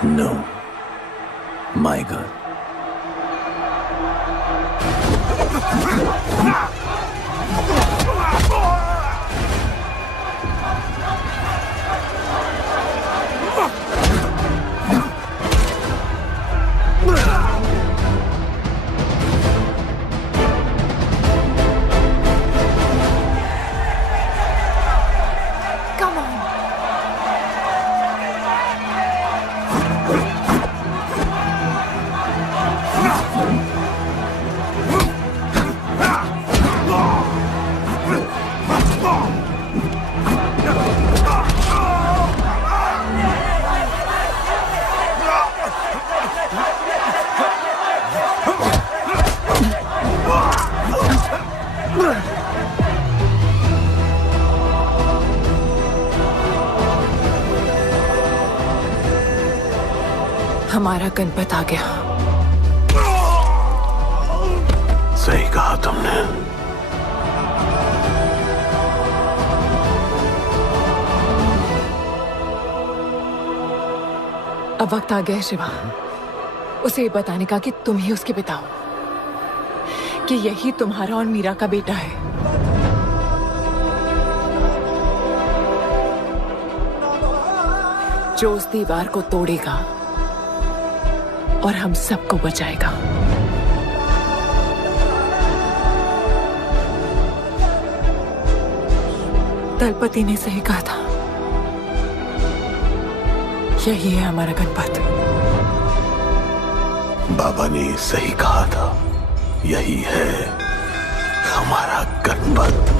No, my girl. Come on. हमारा गणपत आ गया। सही कहा तुमने। अब वक्त आ गया है शिवा, उसे ये बताने का कि तुम ही उसके पिता हो, कि यही तुम्हारा और मीरा का बेटा है। जो उस दीवार को तोड़ेगा और हम सबको बचाएगा। दलपति ने सही कहा था, यही है हमारा गणपत। बाबा ने सही कहा था, यही है हमारा गणपत।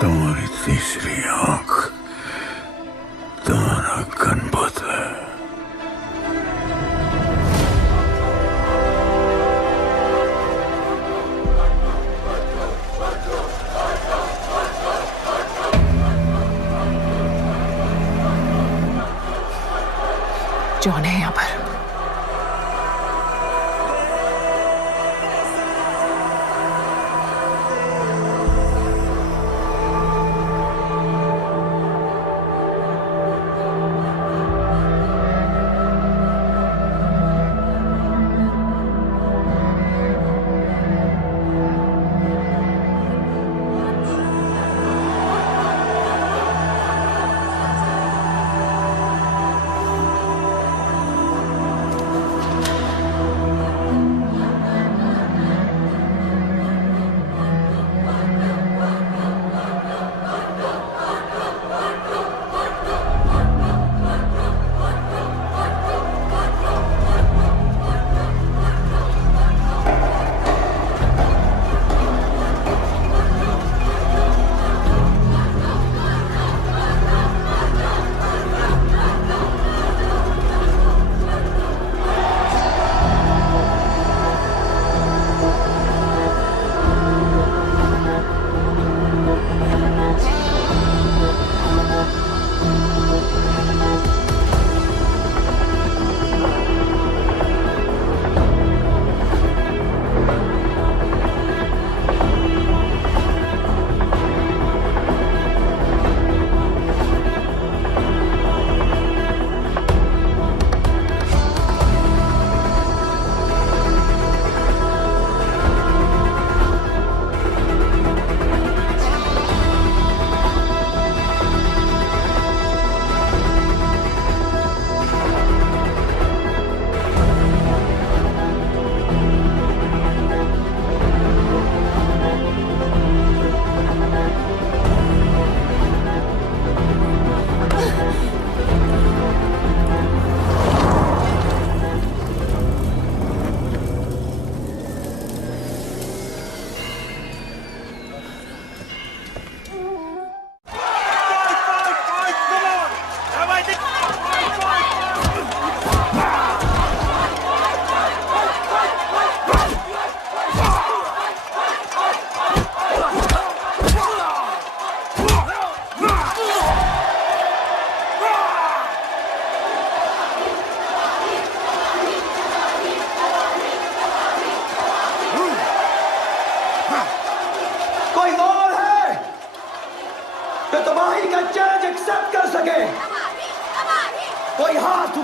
तुम्हारी तीसरी आंख तुम्हारा गणपत है। जॉन है यहाँ पर।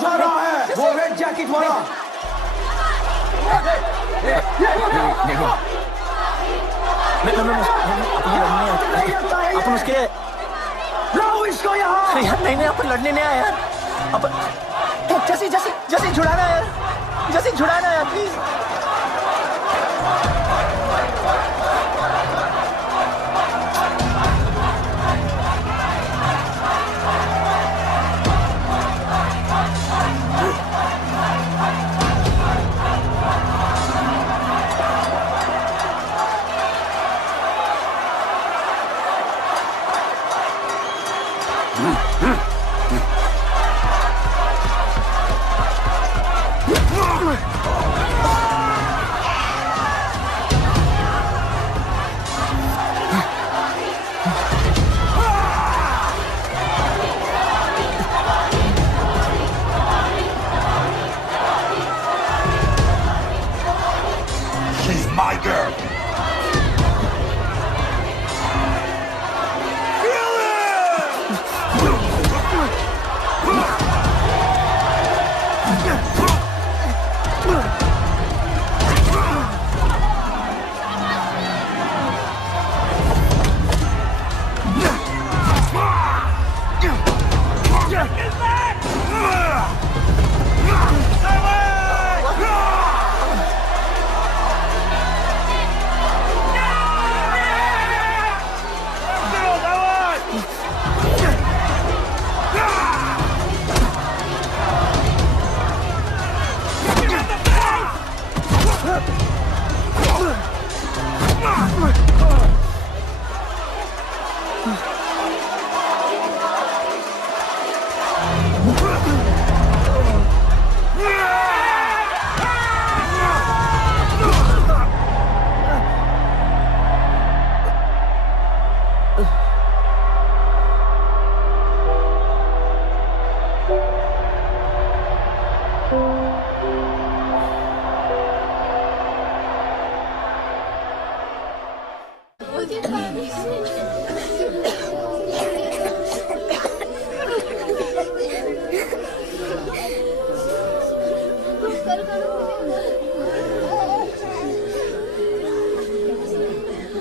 उठा रहा है, वो रेड जैकेट वाला। देखो अपन उसके लाओ इसको यहाँ। यार नहीं अपन लड़ने नहीं आया यार। अपन जैसे जैसे जैसे छुड़ाना यार, जैसे छुड़ाना यार प्लीज। She's my girl.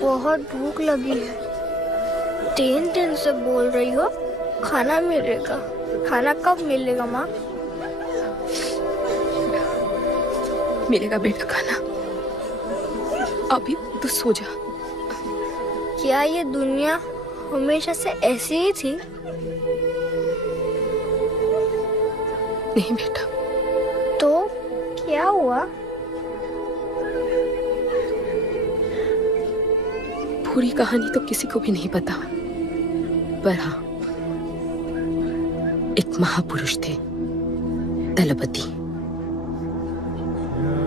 बहुत भूख लगी है। 3 दिन से बोल रही हो खाना मिलेगा। खाना कब मिलेगा माँ? मिलेगा बेटा खाना, अभी तो सो जा। क्या ये दुनिया हमेशा से ऐसी ही थी? नहीं बेटा। तो क्या हुआ? पूरी कहानी तो किसी को भी नहीं पता, पर हाँ, एक महापुरुष थे, दलपति।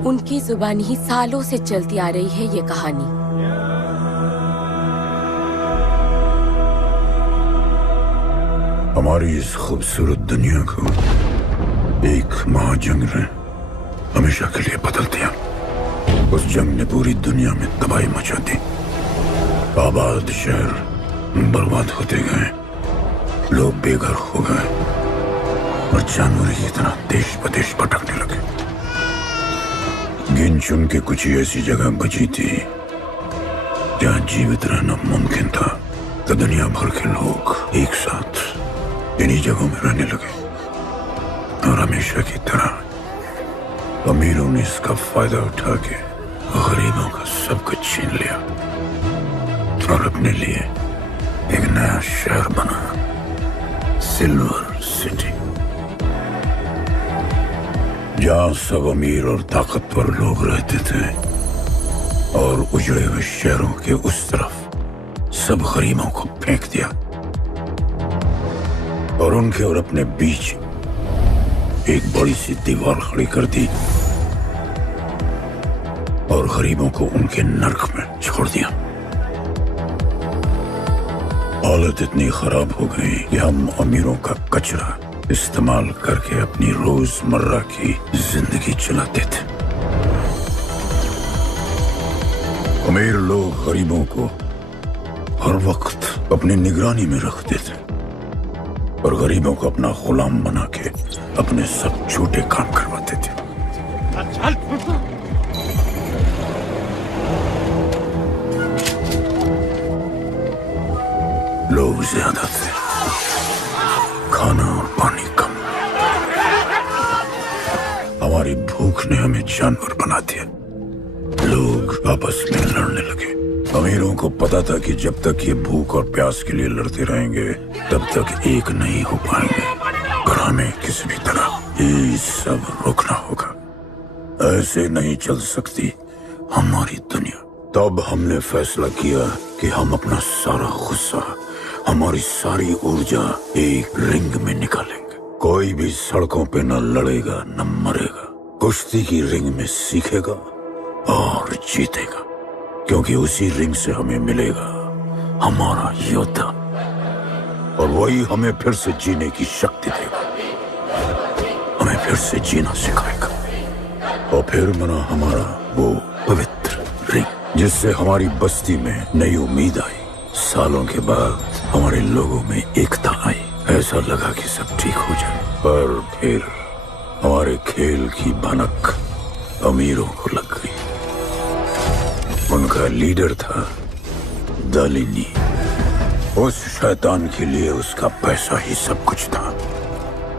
उनकी जुबानी ही सालों से चलती आ रही है ये कहानी। हमारी इस खूबसूरत दुनिया को एक महाजंग ने हमेशा के लिए बदल दिया। उस जंग ने पूरी दुनिया में तबाही मचा दी। आबाद शहर बर्बाद होते गए, लोग बेघर हो गए और जानवर की तरह देश प्रदेश भटकने लगे। गिन चुन के कुछ ही ऐसी जगह बची थी जहां जीवित रहना मुमकिन था, तो दुनिया भर के लोग एक साथ इन्हीं जगहों में रहने लगे और हमेशा की तरह अमीरों ने इसका फायदा उठा के गरीबों का सब कुछ छीन लिया और अपने लिए एक नया शहर बना, सिल्वर सिटी, जहां सब अमीर और ताकतवर लोग रहते थे और उजड़े हुए शहरों के उस तरफ सब गरीबों को फेंक दिया और उनके और अपने बीच एक बड़ी सी दीवार खड़ी कर दी और गरीबों को उनके नर्क में छोड़ दिया। हालत इतनी खराब हो गई कि हम अमीरों का कचरा इस्तेमाल करके अपनी रोजमर्रा की जिंदगी चलाते थे। अमीर लोग गरीबों को हर वक्त अपनी निगरानी में रखते थे और गरीबों को अपना गुलाम बना के अपने सब झूठे काम करवाते थे। लोग ज्यादा थे, खाना और पानी कम। हमारी भूख ने हमें जानवर बना दिया। लोग आपस में लड़ने लगे। अमीरों को पता था कि जब तक ये भूख और प्यास के लिए लड़ते रहेंगे तब तक एक नहीं हो पाएंगे, पर हमें किसी भी तरह ये सब रोकना होगा। ऐसे नहीं चल सकती हमारी दुनिया। तब हमने फैसला किया कि हम अपना सारा गुस्सा, हमारी सारी ऊर्जा एक रिंग में निकालेंगे। कोई भी सड़कों पे न लड़ेगा न मरेगा, कुश्ती की रिंग में सीखेगा और जीतेगा, क्योंकि उसी रिंग से हमें मिलेगा हमारा योद्धा, और वही हमें फिर से जीने की शक्ति देगा, हमें फिर से जीना सिखाएगा। और फिर बना हमारा वो पवित्र रिंग, जिससे हमारी बस्ती में नई उम्मीद आई। सालों के बाद हमारे लोगों में एकता आई। ऐसा लगा कि सब ठीक हो जाए, पर फिर हमारे खेल की भनक अमीरों को लग गई। उनका लीडर था दालिनी। उस शैतान के लिए उसका पैसा ही सब कुछ था,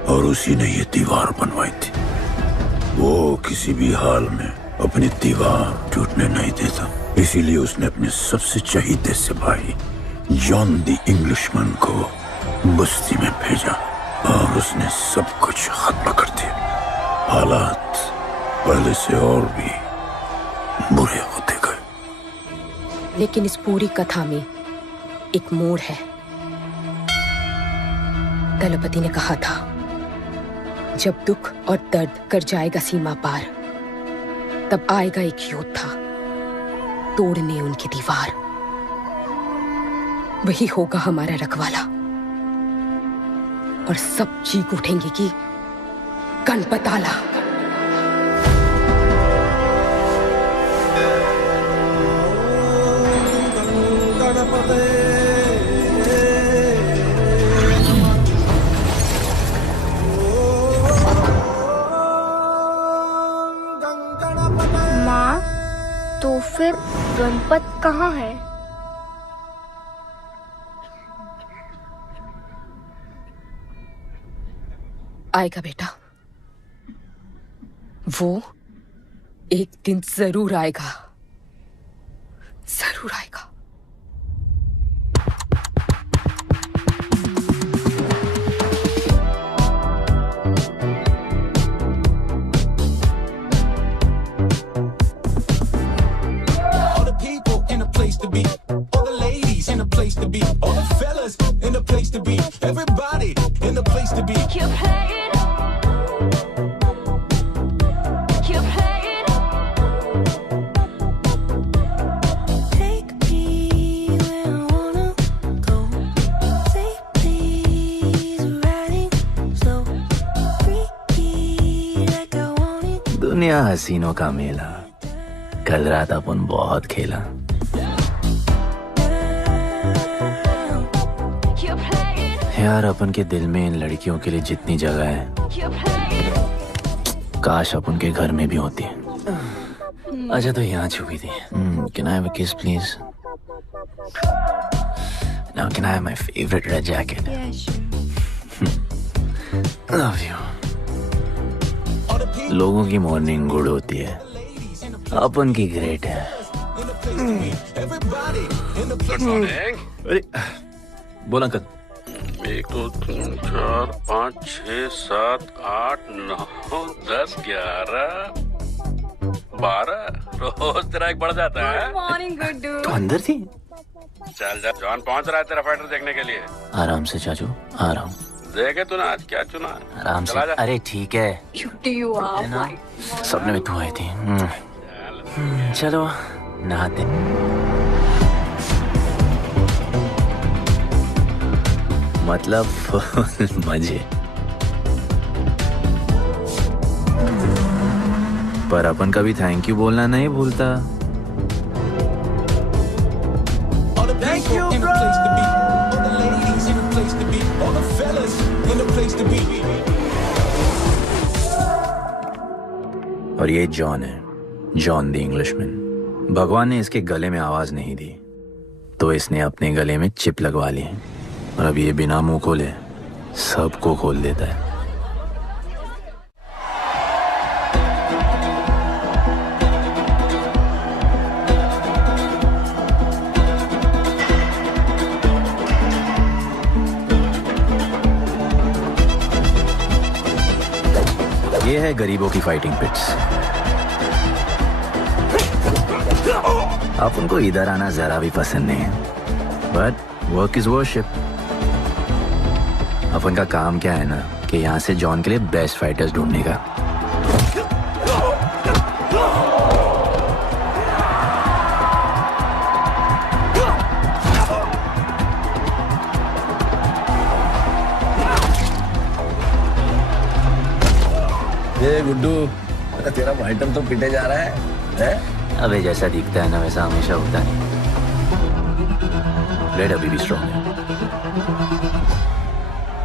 और उसी ने ये दीवार बनवाई थी। वो किसी भी हाल में अपनी दीवार टूटने नहीं देता, इसीलिए उसने अपने सबसे चहीते सिपाही जॉन द इंग्लिशमैन को बस्ती में भेजा, और उसने सब कुछ खत्म कर दिया। हालात पहले से और भी बुरे होते गए। लेकिन इस पूरी कथा में एक मोड़ है। दलपति ने कहा था, जब दुख और दर्द कर जाएगा सीमा पार, तब आएगा एक योद्धा तोड़ने उनकी दीवार। वही होगा हमारा रखवाला, और सब चीख उठेंगे कि गणपताला। माँ, तो फिर गणपत कहाँ है? आएगा बेटा, वो एक दिन जरूर आएगा, जरूर आएगा। All the people in a place to be, all the ladies in a place to be, all the fellas in a place to be, everybody in a place to be. Keep playing. दुनिया हसीनों का मेला, कल रात अपन बहुत खेला। यार, अपन के दिल में इन लड़कियों के लिए जितनी जगह है, काश अपन के घर में भी होती है। अच्छा, तो यहाँ छुपी थी। Can I have a kiss, please? Now can I have my favorite red jacket? Yeah, sure. Love you. लोगों की मॉर्निंग गुड होती है, अपन की ग्रेट है। अरे बोल अंकल। 1 2 3 4 5 6 7 8 9 10 11 12 रोज तेरा एक बढ़ जाता है। मॉर्निंग गुड्डू। तो अंदर थी। चल जा, जॉन पहुंच रहा है तेरा फाइटर देखने के लिए। आराम से चाचू, आराम। देखे तूने आज क्या चुना? आराम से। अरे ठीक है, सपने में तू आई थी। चलो नहाते। मतलब मजे। पर अपन कभी थैंक यू बोलना नहीं भूलता। All the people in a place to be, all the ladies in a place to be, all the fellas और ये जॉन है, जॉन द इंग्लिशमैन। भगवान ने इसके गले में आवाज नहीं दी तो इसने अपने गले में चिप लगवा ली और अब ये बिना मुंह खोले सबको खोल देता है। ये है गरीबों की फाइटिंग पिट्स। आप उनको इधर आना जरा भी पसंद नहीं है, बट वर्क इज वर्शिप। अपन का काम क्या है ना कि यहाँ से जॉन के लिए बेस्ट फाइटर्स ढूंढने का। ये गुड्डू, तेरा आइटम तो पिटे जा रहा है? अबे जैसा दिखता है ना वैसा हमेशा होता नहीं। रेड अभी भी स्ट्रॉन्ग है,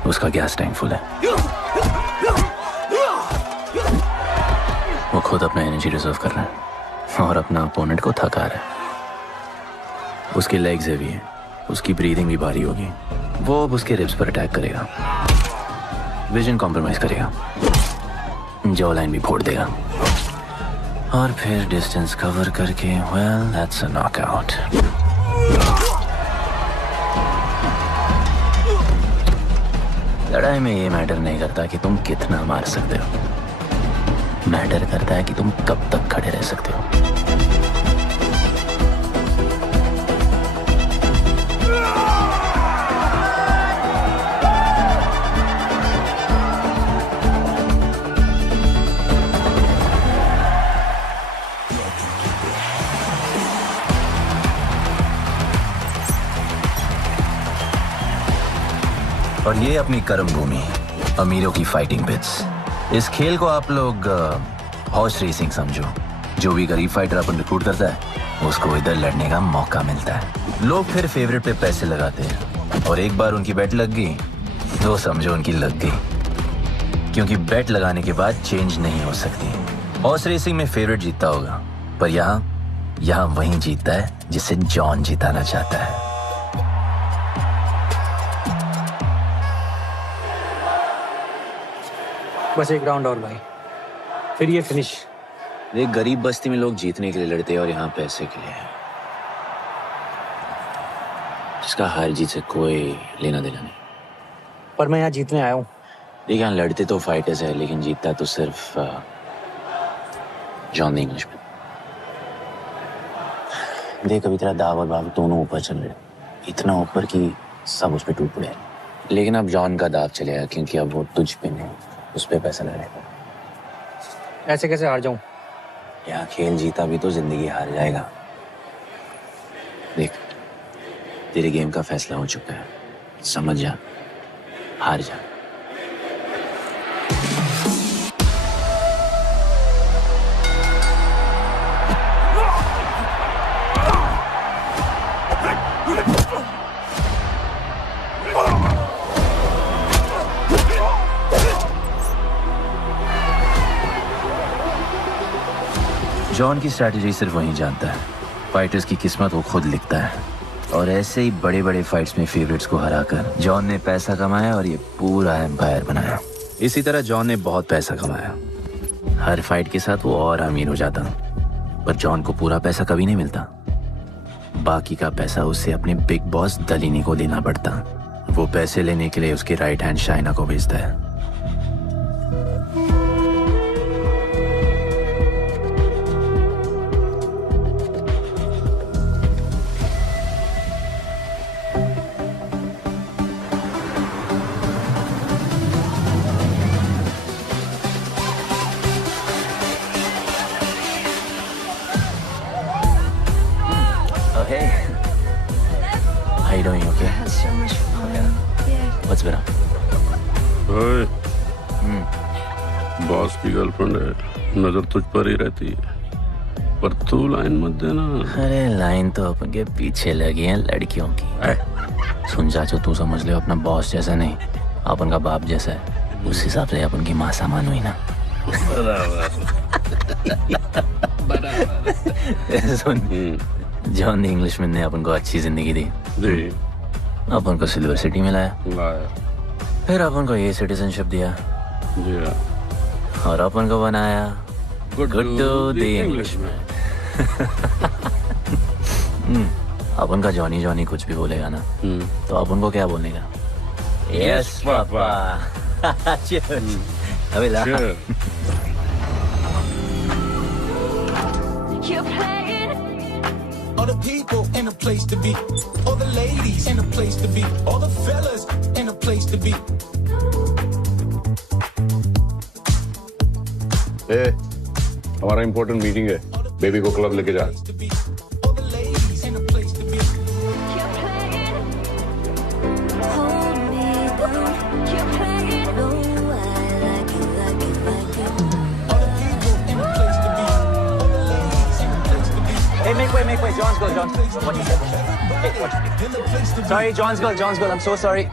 उसका गैस टैंक फुल है। वो खुद अपना एनर्जी रिजर्व कर रहा है और अपना अपोनेंट को थका रहा है। उसकी लेग्स हेवी है, उसकी ब्रीदिंग भी भारी होगी। वो अब उसके रिब्स पर अटैक करेगा, विजन कॉम्प्रोमाइज करेगा, जॉ लाइन भी फोड़ देगा और फिर डिस्टेंस कवर करके वेल दैट्स अ नॉकआउट। लड़ाई में ये मैटर नहीं करता कि तुम कितना मार सकते हो, मैटर करता है कि तुम कब तक खड़े रह सकते हो। और ये अपनी कर्म भूमि, अमीरों की फाइटिंग पिट्स। इस खेल को आप लोग हॉर्स रेसिंग समझो। जो भी गरीब फाइटर अपन रिक्रूट करता है उसको इधर लड़ने का मौका मिलता है। लोग फिर फेवरेट पे पैसे लगाते हैं और एक बार उनकी बेट लग गई तो समझो उनकी लग गई, क्योंकि बेट लगाने के बाद चेंज नहीं हो सकती। हॉर्स रेसिंग में फेवरेट जीतता होगा, पर यहाँ वही जीतता है जिसे जॉन जिताना चाहता है। बस एक राउंड और भाई, फिर ये फिनिश। एक गरीब बस्ती में लोग जीतने के लिए लड़ते हैं और यहाँ पैसे के लिए, जिसका हार जीत से कोई लेना देना नहीं। पर मैं यहाँ जीतने आया हूँ। देखिए यहाँ लड़ते तो फाइटर्स है, लेकिन जीतता तो सिर्फ जॉन द इंग्लिशमैन। देख अभी तेरा दाव और बाव दोनों ऊपर चल रहे, इतना ऊपर कि सब उस पर टूट पड़े। लेकिन अब जॉन का दाव चलेगा क्योंकि अब वो तुझ पे नहीं, उस पे पैसा लगेगा। ऐसे कैसे हार जाऊं? यहाँ खेल जीता भी तो जिंदगी हार जाएगा। देख तेरे गेम का फैसला हो चुका है, समझ जा, हार जा। जॉन की स्ट्रैटेजी सिर्फ वही जानता है, फाइटर्स की किस्मत वो खुद लिखता है। और ऐसे ही बड़े बड़े फाइट्स में फेवरेट्स को हराकर जॉन ने पैसा कमाया और ये पूरा एम्पायर बनाया। इसी तरह जॉन ने बहुत पैसा कमाया, हर फाइट के साथ वो और अमीर हो जाता, पर जॉन को पूरा पैसा कभी नहीं मिलता। बाकी का पैसा उसे अपने बिग बॉस दलीनी को देना पड़ता। वो पैसे लेने के लिए उसके राइट हैंड शाइना को भेजता है। Hey, how you doing? You okay? I had so much fun. Yeah. What's been up? ओए, बॉस की गर्लफ्रेंड है, नजर तुझ पर ही रहती है, पर तू लाइन मत देना। अरे लाइन तो अपन के पीछे लगी है लड़कियों की। सुन चाचो, तू समझ ले अपना बॉस जैसा नहीं, अपन का बाप जैसा है। उस हिसाब से अपन की माँ सामान हुई ना। सुन, जॉन द इंग्लिशमैन ने अपन को अच्छी जिंदगी दी, अपन को सिल्वर सिटी में लाया, फिर अपन को ये सिटीजनशिप दिया, और अपन को बनाया गुड्डू द इंग्लिशमैन। अपन का जॉनी जॉनी कुछ भी बोलेगा ना, तो अपन को क्या बोलने का? Yes papa. अबे ला। All the people in a place to be, all the ladies in a place to be, all the fellas in a place to be. ए, हमारा इंपॉर्टेंट मीटिंग है, बेबी को क्लब लेके जा। Hey, make way, John's girl. What you said? Hey, what? Sorry, John's girl. I'm so sorry.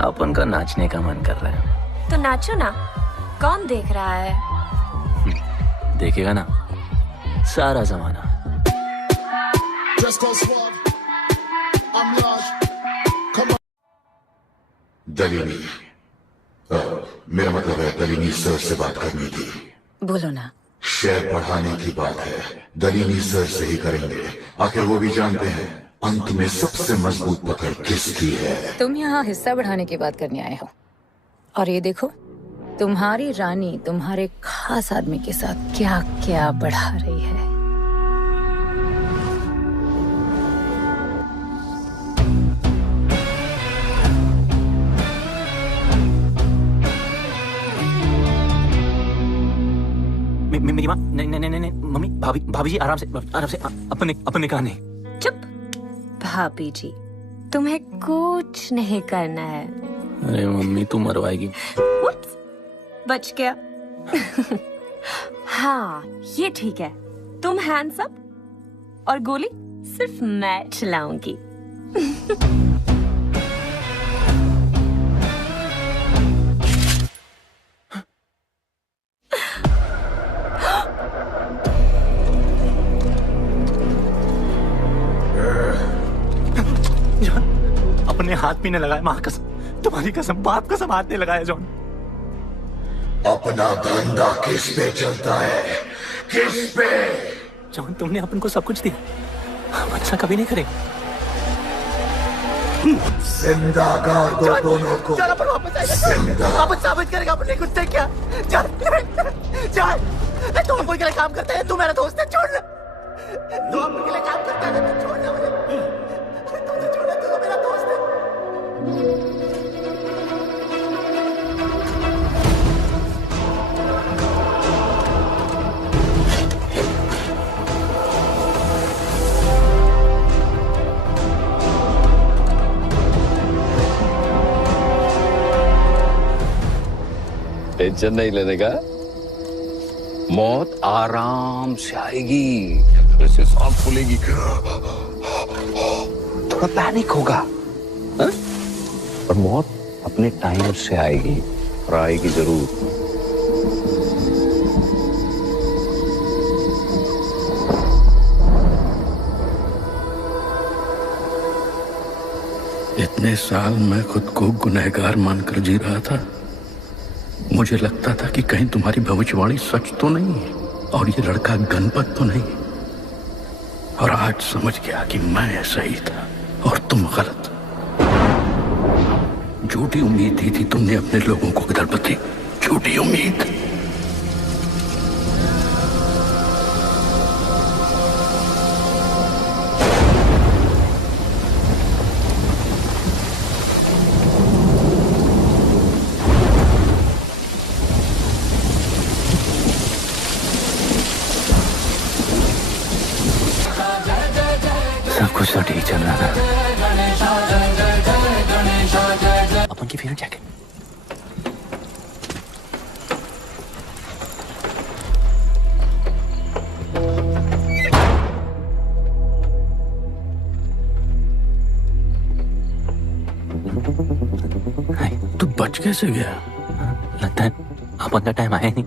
अपन का नाचने का मन कर रहा है। तो नाचो ना, कौन देख रहा है? देखेगा ना सारा जमाना। दलीनी, मेरा मतलब है दलीनी सर से बात करनी थी। बोलो ना। शेयर बढ़ाने की बात है, दलीनी सर से ही करेंगे। आखिर वो भी जानते हैं अंत में सबसे मजबूत पकड़ किसकी है। तुम यहाँ हिस्सा बढ़ाने की बात करने आए हो, और ये देखो तुम्हारी रानी तुम्हारे खास आदमी के साथ क्या क्या बढ़ा रही है। मेरी माँ, नहीं, मम्मी, भाभी जी आराम से अपने कहा नहीं। चुप। भाभी जी, तुम्हें कुछ नहीं करना है। अरे मम्मी, तू मरवाएगी। बच गया। हाँ, ये ठीक है। तुम हैंड्स अप और गोली सिर्फ मैं चलाऊंगी। अपने हाथ भी नहीं लगाया, माँ कसम, तुम्हारी कसम, बाप कसम, हाथ नहीं लगाया जॉन। अपना धंधा किस पे चलता है? किस पे? जॉन, तुमने अपन को सब कुछ दिया, हम अच्छा कभी नहीं करेंगे। जिंदा गाड़ दो दोनों को। चल अपन वापस आएगा, वापस साबित करेगा अपने कुछ से क्या। चल तुम अपन के लिए काम करते हैं, तू मेरा दोस्त है, छोड़ ना। तू अपन के लिए काम करता है, तू छोड़ना मुझे। तुझे छोड़ना, तू तो मेरा दोस्त है। टेंशन नहीं लेने का, मौत आराम से आएगी, ऐसे सांस फूलेगी, थोड़ा पैनिक होगा, पर मौत अपने टाइम से आएगी, और आएगी जरूर। इतने साल मैं खुद को गुनहगार मानकर जी रहा था। मुझे लगता था कि कहीं तुम्हारी भविष्यवाणी सच तो नहीं है, और ये लड़का गणपत तो नहीं। और आज समझ गया कि मैं सही था और तुम गलत। झूठी उम्मीद दी थी तुमने अपने लोगों को दलपति, झूठी उम्मीद। सब कुछ तो ठीक चल रहा था। अपन की फेवरेट जैकेट। तू बच कैसे गया? लगता है अपन का टाइम आया नहीं।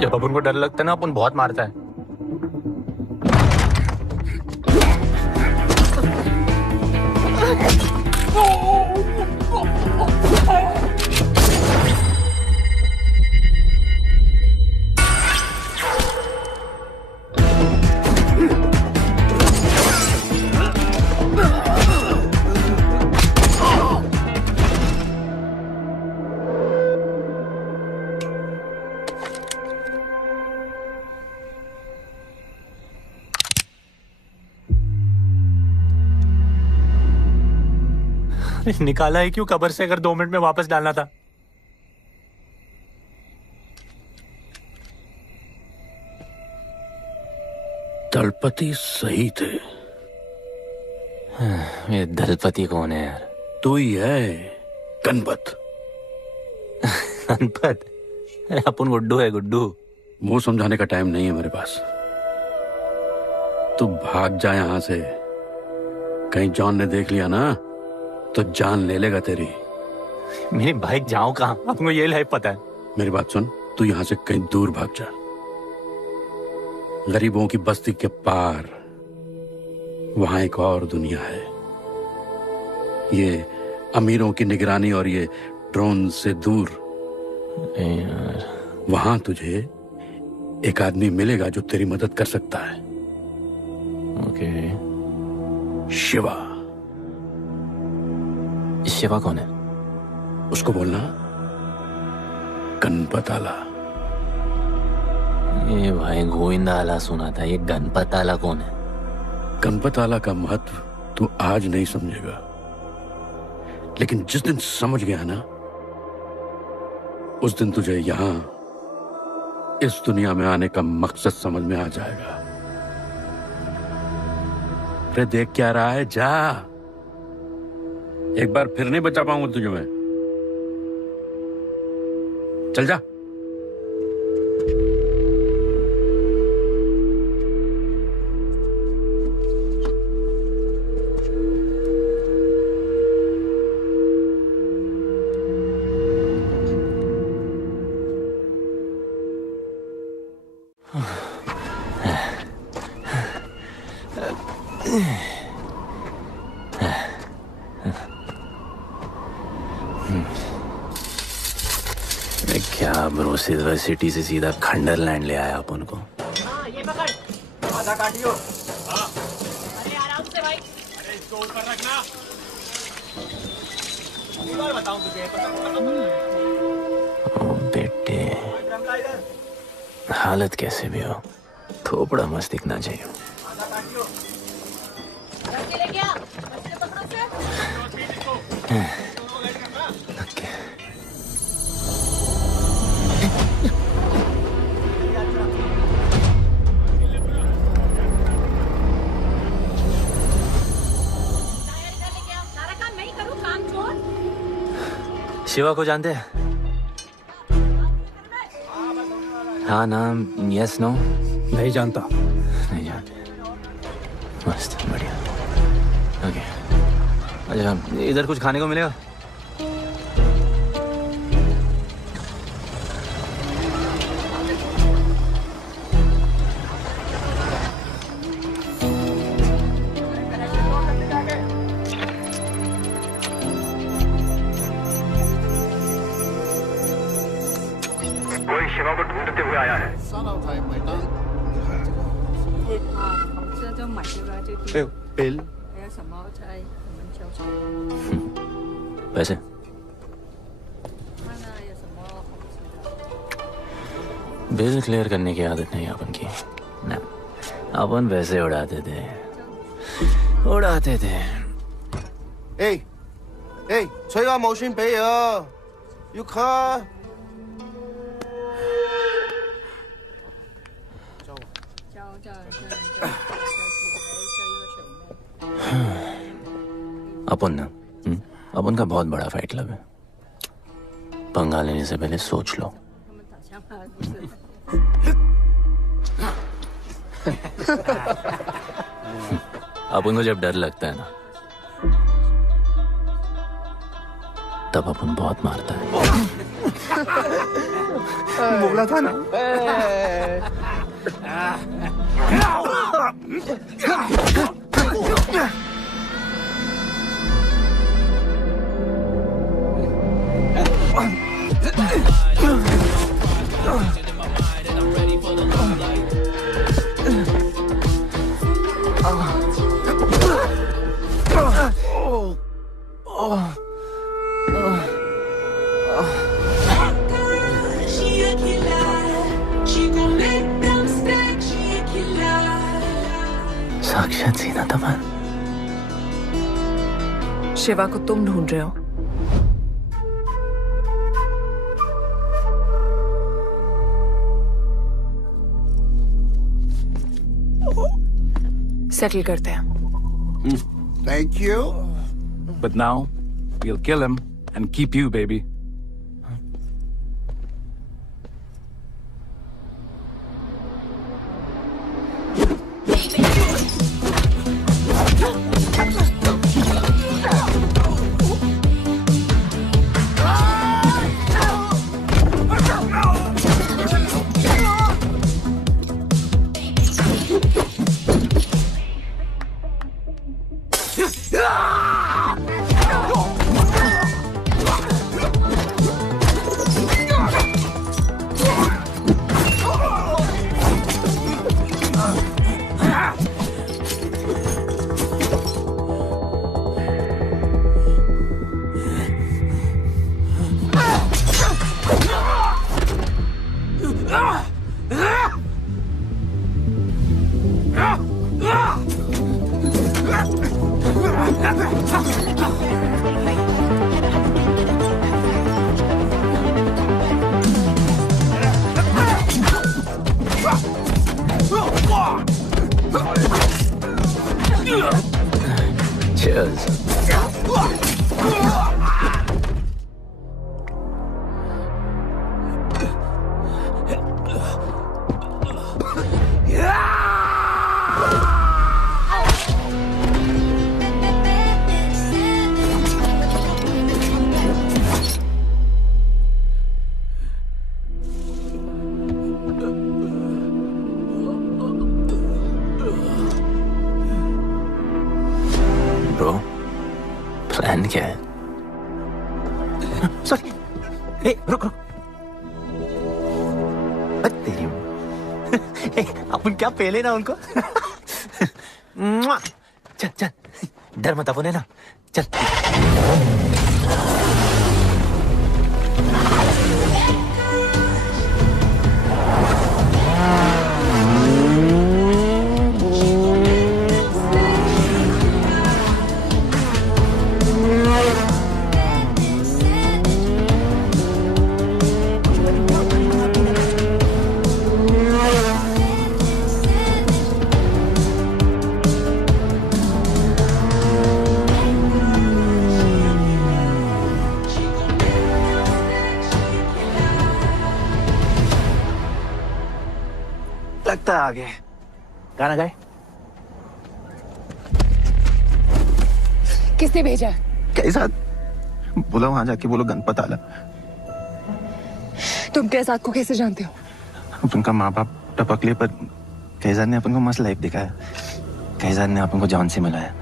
जब अपन को डर लगता है ना अपन बहुत मारता है। निकाला है क्यों कब्र से, अगर 2 मिनट में वापस डालना था। दलपति सही थे। ये दलपति कौन है यार? तू ही है, गणपत। गणपत? अरे अपन गुड्डू है, गुड्डू। वो समझाने का टाइम नहीं है मेरे पास। तू भाग जा यहां से। कहीं जॉन ने देख लिया ना तो जान ले लेगा तेरी। मेरी बाइक जाऊं कहां? आपको ये लाइफ पता है। मेरी बात सुन, तू यहां से कहीं दूर भाग जा। गरीबों की बस्ती के पार वहां एक और दुनिया है। ये अमीरों की निगरानी और ये ड्रोन से दूर। वहां तुझे एक आदमी मिलेगा जो तेरी मदद कर सकता है। ओके। शिवा। शिवा कौन है? उसको बोलना गणपत आला। ये भाई गोविंदा आला सुना था, ये गणपत आला कौन है? गणपत आला का महत्व तू आज नहीं समझेगा, लेकिन जिस दिन समझ गया ना उस दिन तुझे यहां इस दुनिया में आने का मकसद समझ में आ जाएगा। अरे देख क्या रहा है, जा। एक बार फिर नहीं बचा पाऊंगा तुझे मैं। चल जा। क्या ब्रो, सिल्वर सिटी से सीधा खंडरलैंड ले आया अपन को। हाँ, ये पकड़। आधा काटियो। हाँ। अरे आराम से भाई। अरे इसको ऊपर रखना। अगली बार बताऊं तुझे। ओ बेटे, हालत कैसे भी हो, थोपड़ा मस्त दिखना चाहिए। आधा काटियो। रख ले क्या? बच्चे पकड़ो से। शिवा को जानते हैं? हाँ नाम, यस नो? नहीं जानता। नहीं जानते। मस्त, बढ़िया। ओके। अच्छा, इधर कुछ खाने को मिलेगा? शिवा को ढूंढते हुए आया है। बिल। पैसे? बिल क्लियर करने की आदत नहीं अपन की ना। अपन पैसे उड़ाते थे।催我冇錢俾啊，要卡。अपन ना, अपन का बहुत बड़ा फाइट क्लब है। पंगा लेने से पहले सोच लो। अपन को जब डर लगता है ना तब अपन बहुत मारता है। बोला था ना। साक्षात सीना तमन। शिवा को तुम ढूंढ रहे हो? सेटल करते हैं। Thank you. But now, we'll kill him and keep you, baby. Cheers. Bro, plan क्या है? सॉरी, रुक। तेरी अपन क्या पहले ना उनको। चल, डर मत अपन है ना, चल। लगता आ गए। गाना गाए? किसने भेजा? कैसा? बोला वहां जाके बोलो गणपत आला। तुम कैसाद को कैसे जानते हो? उनका माँ बाप टपकले पर कैसाद ने अपन को मस्त लाइफ दिखाया। कैसाद ने अपन को जॉन से मिलाया।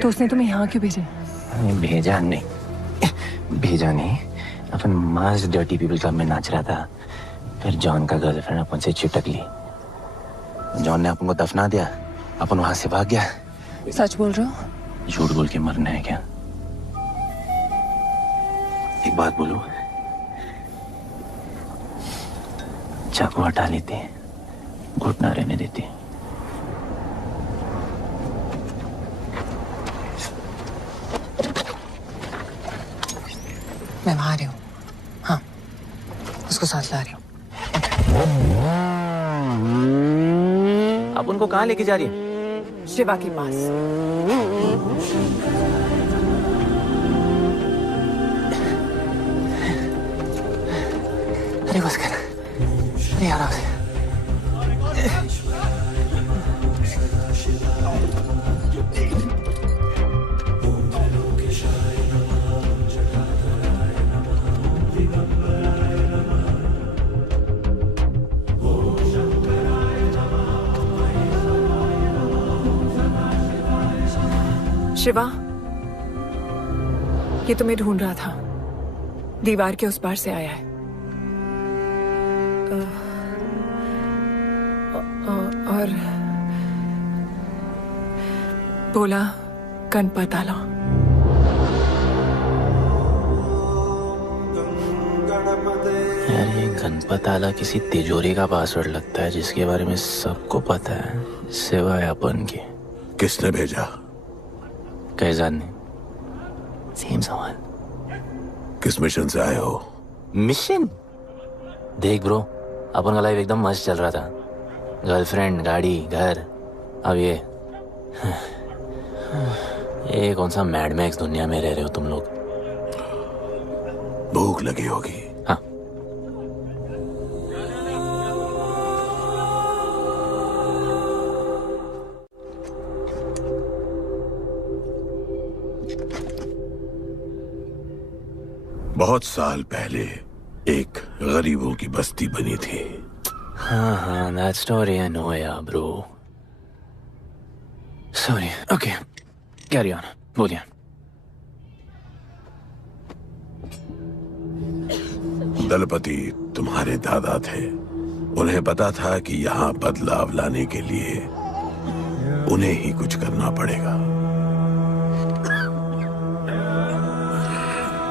तो उसने तुम्हें यहाँ क्यों भेजा? भेजा नहीं। अपन मस्त डर्टी पीपल क्लब में नाच रहा था, फिर जॉन का गर्लफ्रेंड अपन से चिपक ली। जॉन ने अपन को दफना दिया, अपन वहां से भाग गया। सच बोल रहे हो? झूठ बोल के मरना है क्या? एक बात बोलूं, चाकू हटा लेते, घुटना रहने देते। मैं वहां आ रही हूँ। हाँ, उसको साथ ला रही हूँ। आप उनको कहाँ लेके जा रही है? शिवा के पास। अरे बस कर, अरे आराम से। शिवा, ये तुम्हें ढूंढ रहा था। दीवार के उस पार से आया है। और बोला गणपत आला। यार ये गणपत आला किसी तिजोरी का पासवर्ड लगता है जिसके बारे में सबको पता है सिवाय अपन के। किसने भेजा? कैजान ने। सेम सवाल। किस मिशन से आए हो? मिशन? देख ब्रो, अपन का लाइफ एकदम मस्त चल रहा था। गर्लफ्रेंड, गाड़ी, घर। अब ये कौन सा मैड मैक्स दुनिया में रह रहे हो तुम लोग। भूख लगी होगी। हाँ। बहुत साल पहले एक गरीबों की बस्ती बनी थी। हाँ, that story I know, yeah, bro. Sorry. Okay, carry on. बोलिए। दलपति तुम्हारे दादा थे। उन्हें पता था कि यहाँ बदलाव लाने के लिए उन्हें ही कुछ करना पड़ेगा।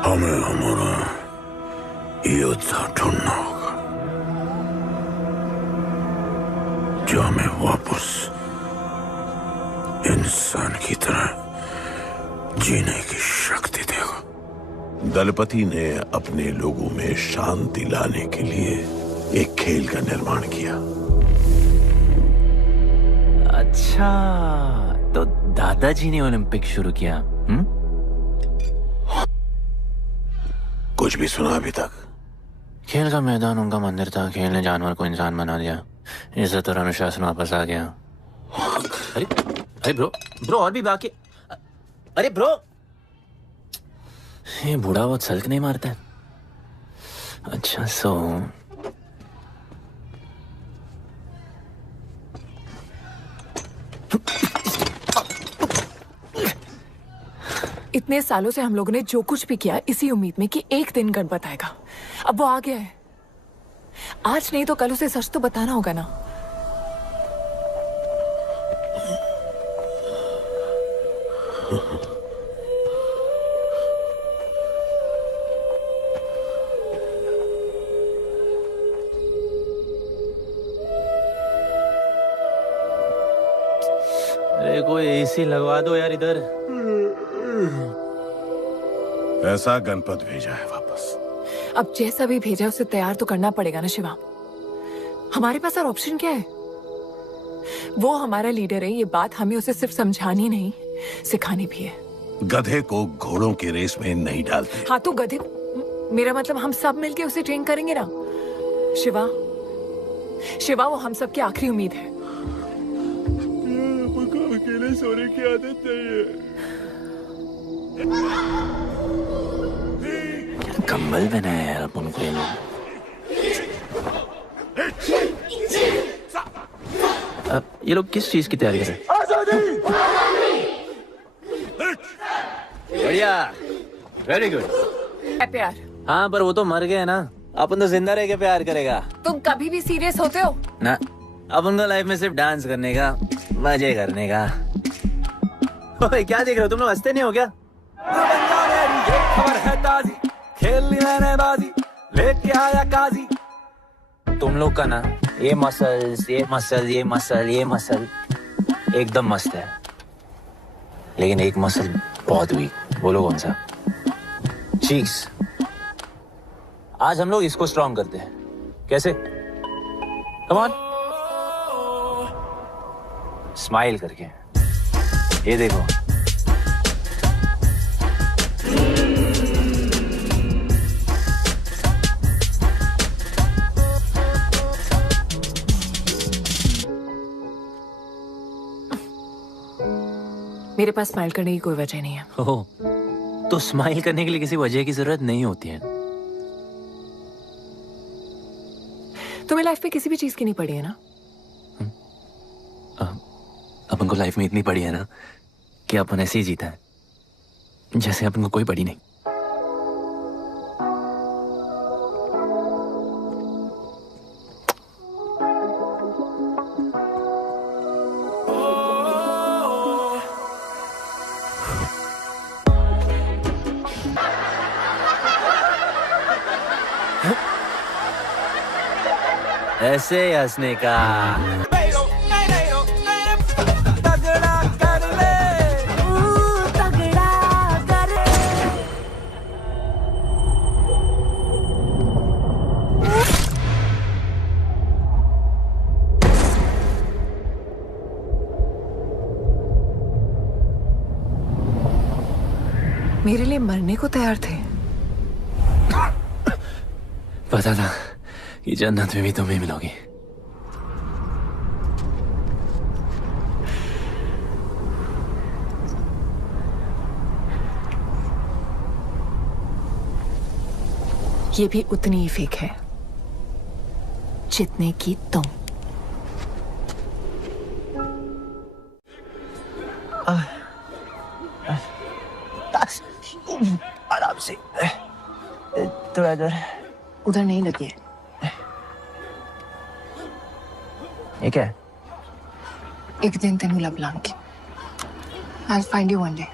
हमें हमारा योद्धा ढूंढना होगा जो हमें वापस इंसान की तरह जीने की शक्ति देगा। दलपति ने अपने लोगों में शांति लाने के लिए एक खेल का निर्माण किया। अच्छा, तो दादाजी ने ओलंपिक शुरू किया। कुछ भी सुना अभी तक? खेल का मैदान उनका मंदिर था। खेल ने जानवर को इंसान बना दिया। इज्जत और अनुशासन वापस आ गया। अरे ब्रो और भी बाकी। अरे ब्रो, ये बूढ़ा बहुत सल्क नहीं मारता है। अच्छा सो इतने सालों से हम लोगों ने जो कुछ भी किया इसी उम्मीद में कि एक दिन गणपत आएगा। अब वो आ गया है। आज नहीं तो कल उसे सच तो बताना होगा ना। अरे कोई एसी लगवा दो यार इधर। ऐसा गणपत भेजा है वापस। अब जैसा भी भेजा उसे तैयार तो करना पड़ेगा ना शिवा। हमारे पास और ऑप्शन क्या है? वो हमारा लीडर है। ये बात हमें उसे सिर्फ समझानी नहीं सिखानी भी है। गधे को घोड़ों की रेस में नहीं डालते। हाँ तो गधे, मेरा मतलब हम सब मिलके उसे ट्रेन करेंगे ना। शिवा वो हम सब की आखिरी उम्मीद है। अकेले सोने की आदत नहीं है। कंबल बनाया यार अपन को ये लोग। ये लोग किस चीज की तैयारी कर रहे हैं? बढ़िया, वेरी गुड। प्यार? हाँ पर वो तो मर गए ना। अपन तो जिंदा रह के प्यार करेगा। तुम कभी भी सीरियस होते हो ना? अपन को लाइफ में सिर्फ डांस करने का, मजे करने का। ओए क्या देख रहे हो तुम लोग? हंसते नहीं हो क्या? खबर है ताजी, खेल ली मैंने बाजी, लेके आया काजी। तुम लोग का ना ये मसल एकदम मस्त है, लेकिन एक मसल बहुत वीक। बोलो कौन सा? चीक्स। आज हम लोग इसको स्ट्रॉन्ग करते हैं। कैसे? कम ऑन, स्माइल करके। ये देखो, मेरे पास स्माइल करने की कोई वजह नहीं है। ओह, तो स्माइल करने के लिए किसी वजह की जरूरत नहीं होती है। तुम्हें लाइफ में किसी भी चीज की नहीं पड़ी है ना? अपन को लाइफ में इतनी पड़ी है ना कि अपन ऐसे ही जीता है। जैसे अपन को कोई पड़ी नहीं। ऐसे हंसने का। मेरे लिए मरने को तैयार थे। पता था कि जन्नत में भी तुम्हें मिलोगी। ये भी उतनी ही फेक है जितने की तुम। आराम से, थोड़ा इधर। उधर नहीं लगी है। ये क्या है? एक दिन तेनू लब Langi. I'll find you one day.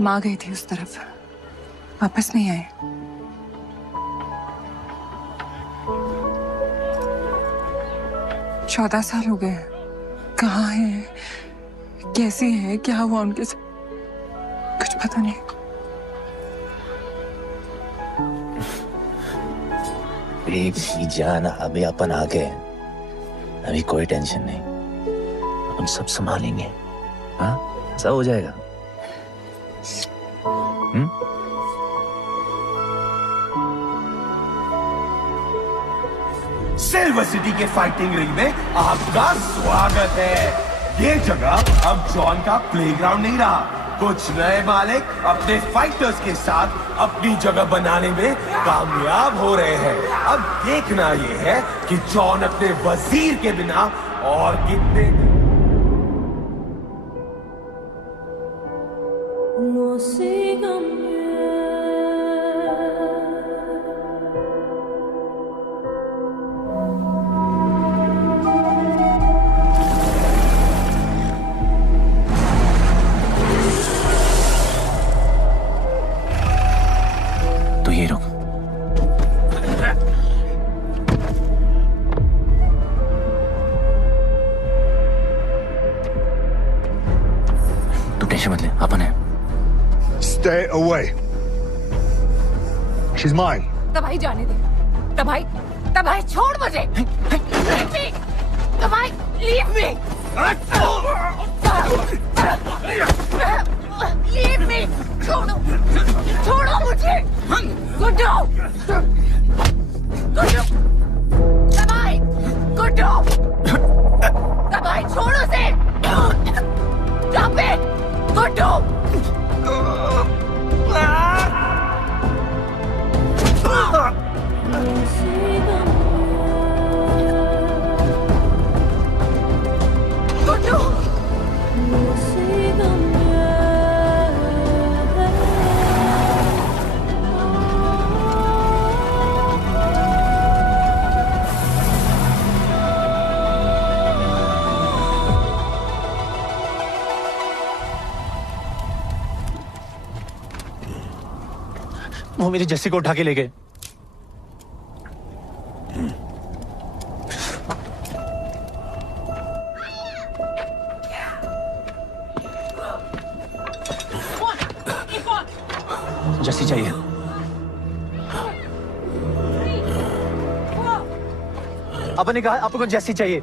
माँ गई थी उस तरफ, वापस नहीं आए। चौदह साल हो गए। कहाँ हैं? कैसे हैं? क्या हुआ उनके साथ? कुछ पता नहीं। बेबी जान, अभी अपन आ गए। अभी कोई टेंशन नहीं, अपन सब संभालेंगे। हाँ, सब हो जाएगा। सिल्वर सिटी के फाइटिंग रिंग में आपका स्वागत है। ये जगह अब जॉन का प्लेग्राउंड नहीं रहा। कुछ नए मालिक अपने फाइटर्स के साथ अपनी जगह बनाने में कामयाब हो रहे हैं। अब देखना ये है कि जॉन अपने वजीर के बिना और कितने तो ये रुक। तू टेंशन मत ले, अपन है। Stay away. She's mine. तबाही जाने दे। तबाही छोड़ मुझे। तबाही leave me. Leave me. छोड़ो मुझे। गुड्डू। तबाही छोड़ो से। Stop it. गुड्डू। वो मेरी जस्सी को उठा के ले गए। जस्सी चाहिए। अपन ने कहा आपको जस्सी चाहिए।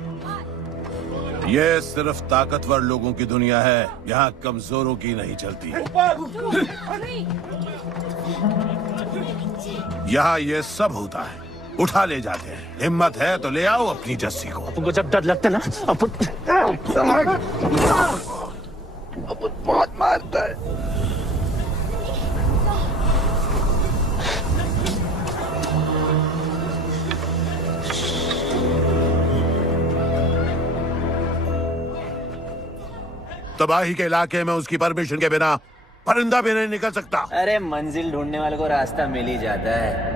ये सिर्फ ताकतवर लोगों की दुनिया है, यहाँ कमजोरों की नहीं चलती। यहाँ ये सब होता है, उठा ले जाते हैं। हिम्मत है तो ले आओ अपनी जस्सी को। अपन को जब डर लगता ना, अपन बहुत मारता है। तबाही के इलाके में उसकी परमिशन के बिना परिंदा भी नहीं निकल सकता। अरे मंजिल ढूंढने वाले को रास्ता मिल ही जाता है।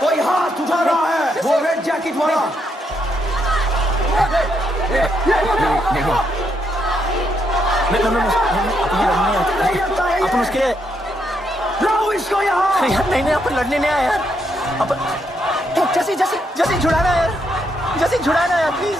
कोई हाथ उठा रहा है, वो रेड जैकेट वाला। अपन उसके लाओ इसको यहाँ। यार नहीं अपन लड़ने नहीं आया यार। अपन जैसे छुड़ाना यार, जैसे छुड़ाना यार प्लीज।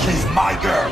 She's my girl.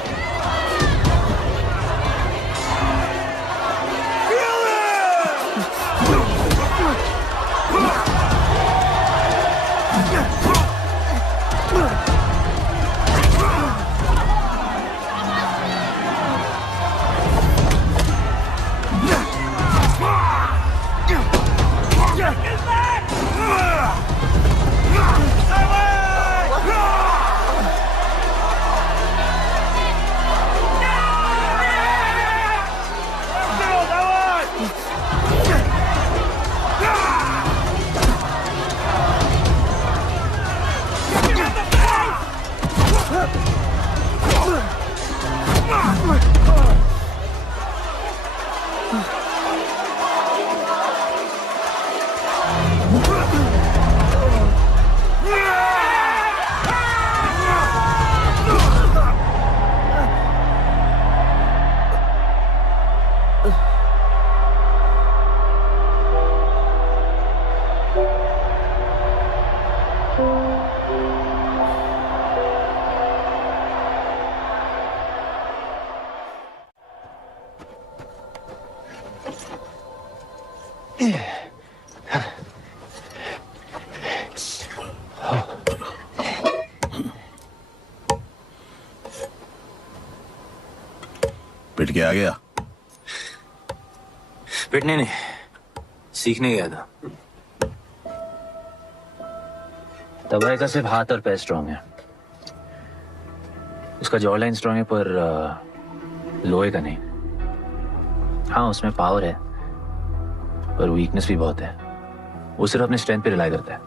पिट के आ गया? पिटने नहीं, सीखने गया था। तबाही का सिर्फ हाथ और पैर स्ट्रांग है, उसका जॉ लाइन स्ट्रांग है पर लोहे का नहीं। हाँ उसमें पावर है पर वीकनेस भी बहुत है। वो सिर्फ अपने स्ट्रेंथ पे रिलाई करता है।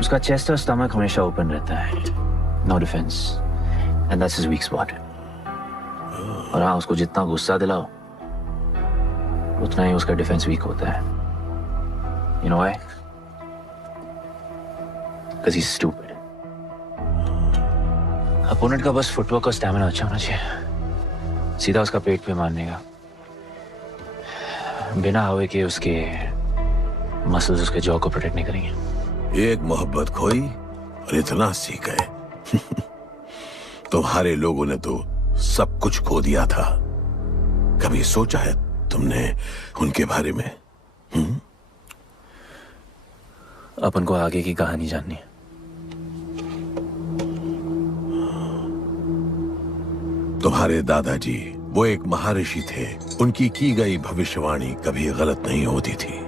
उसका चेस्ट और स्टमक हमेशा ओपन रहता है, no defence, and that's his weak spot. और हाँ उसको जितना गुस्सा दिलाओ उतना ही उसका डिफेंस वीक होता है। You know why? Because he's stupid. Opponent का बस फुटवर्क और स्टैमिना अच्छा होना चाहिए, सीधा उसका पेट पे मारने का, बिना हवा के उसके मसल्स उसके जॉ को प्रोटेक्ट नहीं करेंगे। एक मोहब्बत खोई और इतना सीख गए। तुम्हारे लोगों ने तो सब कुछ खो दिया था। कभी सोचा है तुमने उनके बारे में? अपन को आगे की कहानी जाननी है। तुम्हारे दादाजी वो एक महर्षि थे। उनकी की गई भविष्यवाणी कभी गलत नहीं होती थी।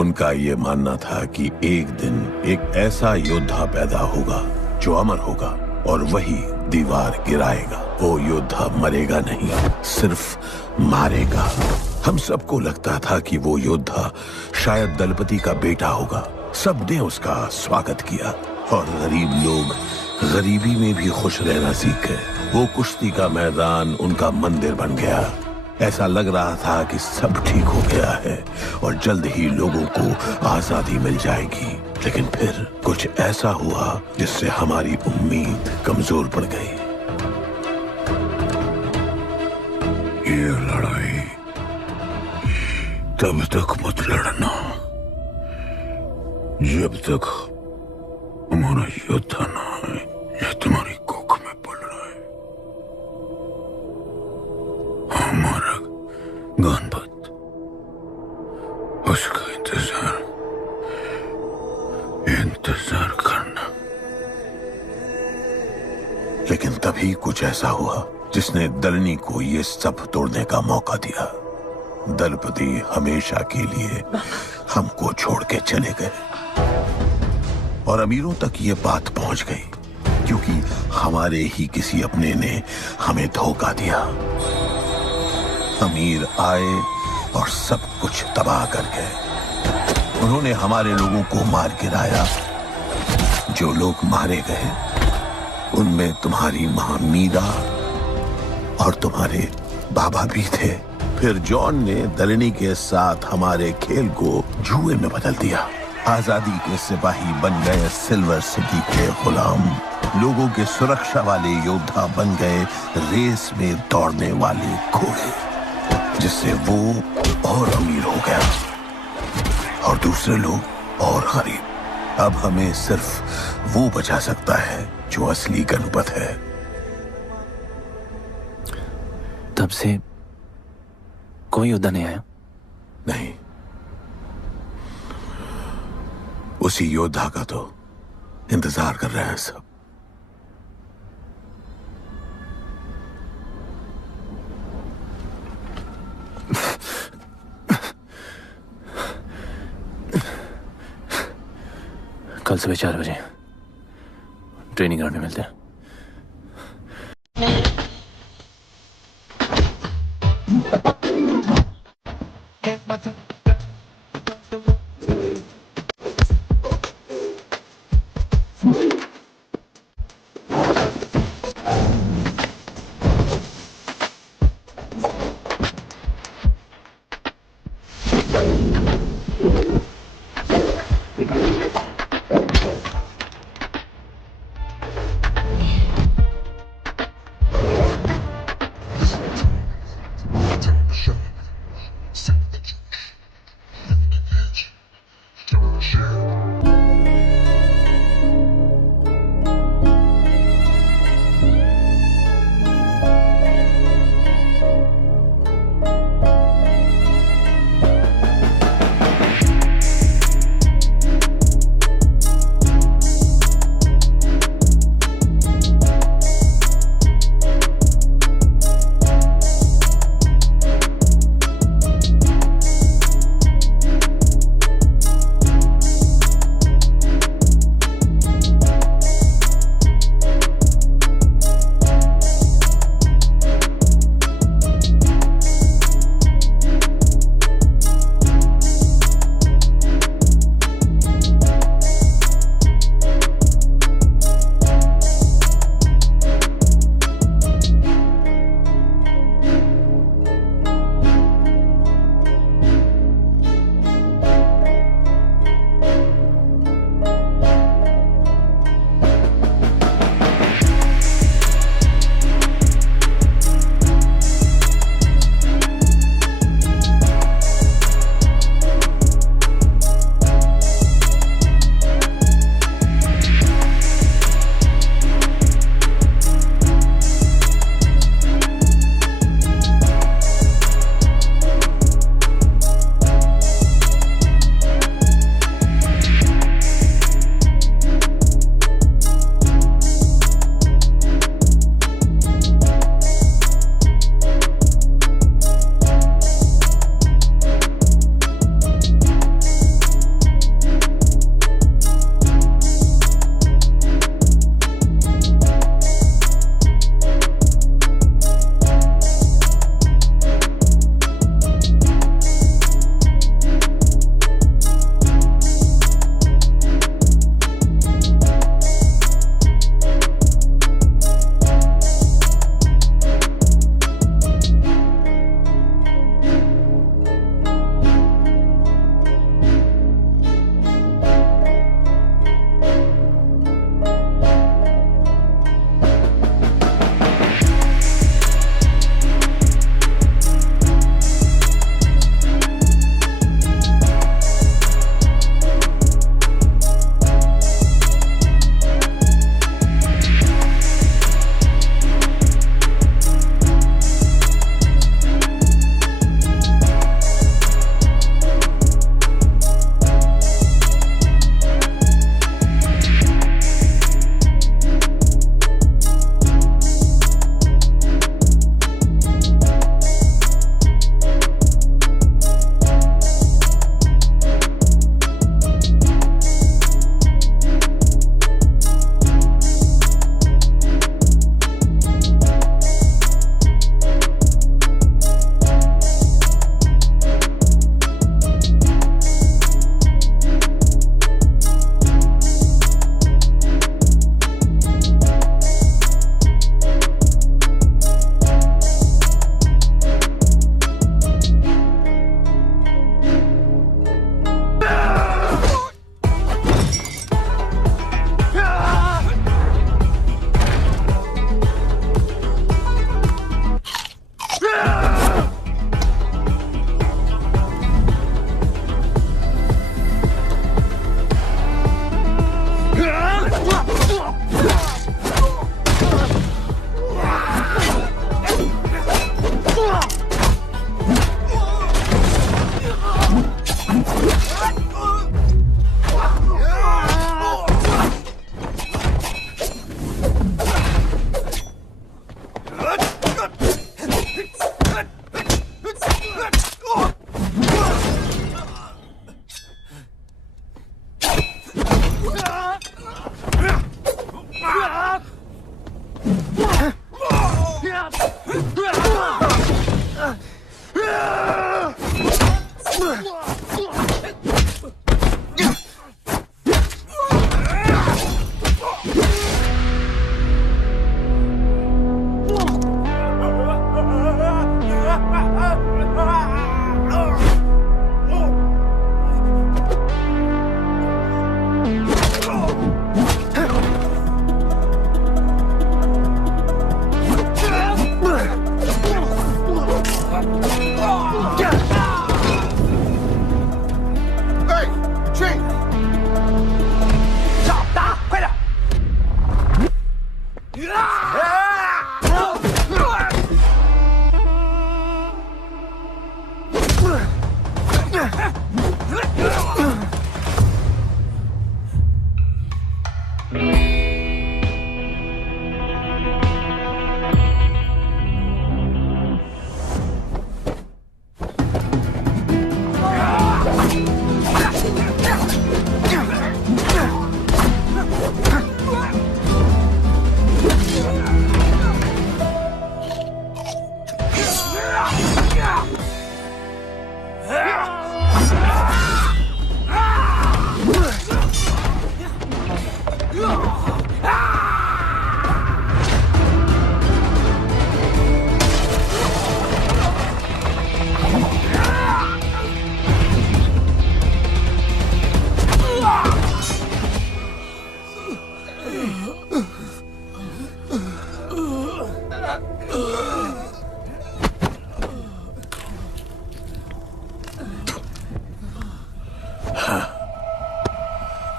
उनका ये मानना था कि एक दिन एक ऐसा योद्धा पैदा होगा जो अमर होगा और वही दीवार गिराएगा। वो योद्धा मरेगा नहीं, सिर्फ मारेगा। हम सबको लगता था कि वो योद्धा शायद दलपति का बेटा होगा। सबने उसका स्वागत किया, और गरीब लोग गरीबी में भी खुश रहना सीख गए। वो कुश्ती का मैदान उनका मंदिर बन गया। ऐसा लग रहा था कि सब ठीक हो गया है और जल्द ही लोगों को आजादी मिल जाएगी। लेकिन फिर कुछ ऐसा हुआ जिससे हमारी उम्मीद कमजोर पड़ गई। ये लड़ाई तब तक मत लड़ना जब तक हमारा योद्धा ना है या तुम्हारी कोख में पड़ रहा है। हमारा गणपत, उसका इंतजार करना। लेकिन तभी कुछ ऐसा हुआ जिसने दलनी को ये सब तोड़ने का मौका दिया। दलपति हमेशा के लिए हमको छोड़ के चले गए और अमीरों तक ये बात पहुंच गई क्योंकि हमारे ही किसी अपने ने हमें धोखा दिया। अमीर आए और सब कुछ तबाह कर गए। उन्होंने हमारे लोगों को मार गिराया। जो लोग मारे गए उनमें तुम्हारी मां मीरा और तुम्हारे बाबा भी थे। फिर जॉन ने दलनी के साथ हमारे खेल को जुए में बदल दिया। आजादी के सिपाही बन गए सिल्वर सिटी के गुलाम। लोगों के सुरक्षा वाले योद्धा बन गए रेस में दौड़ने वाले घोड़े, जिससे वो और अमीर हो गया और दूसरे लोग और गरीब। अब हमें सिर्फ वो बचा सकता है जो असली गणपत है। तब से कोई योद्धा नहीं आया? नहीं, उसी योद्धा का तो इंतजार कर रहे हैं सब। कल सुबह 4 बजे ट्रेनिंग ग्राउंड में मिलते हैं।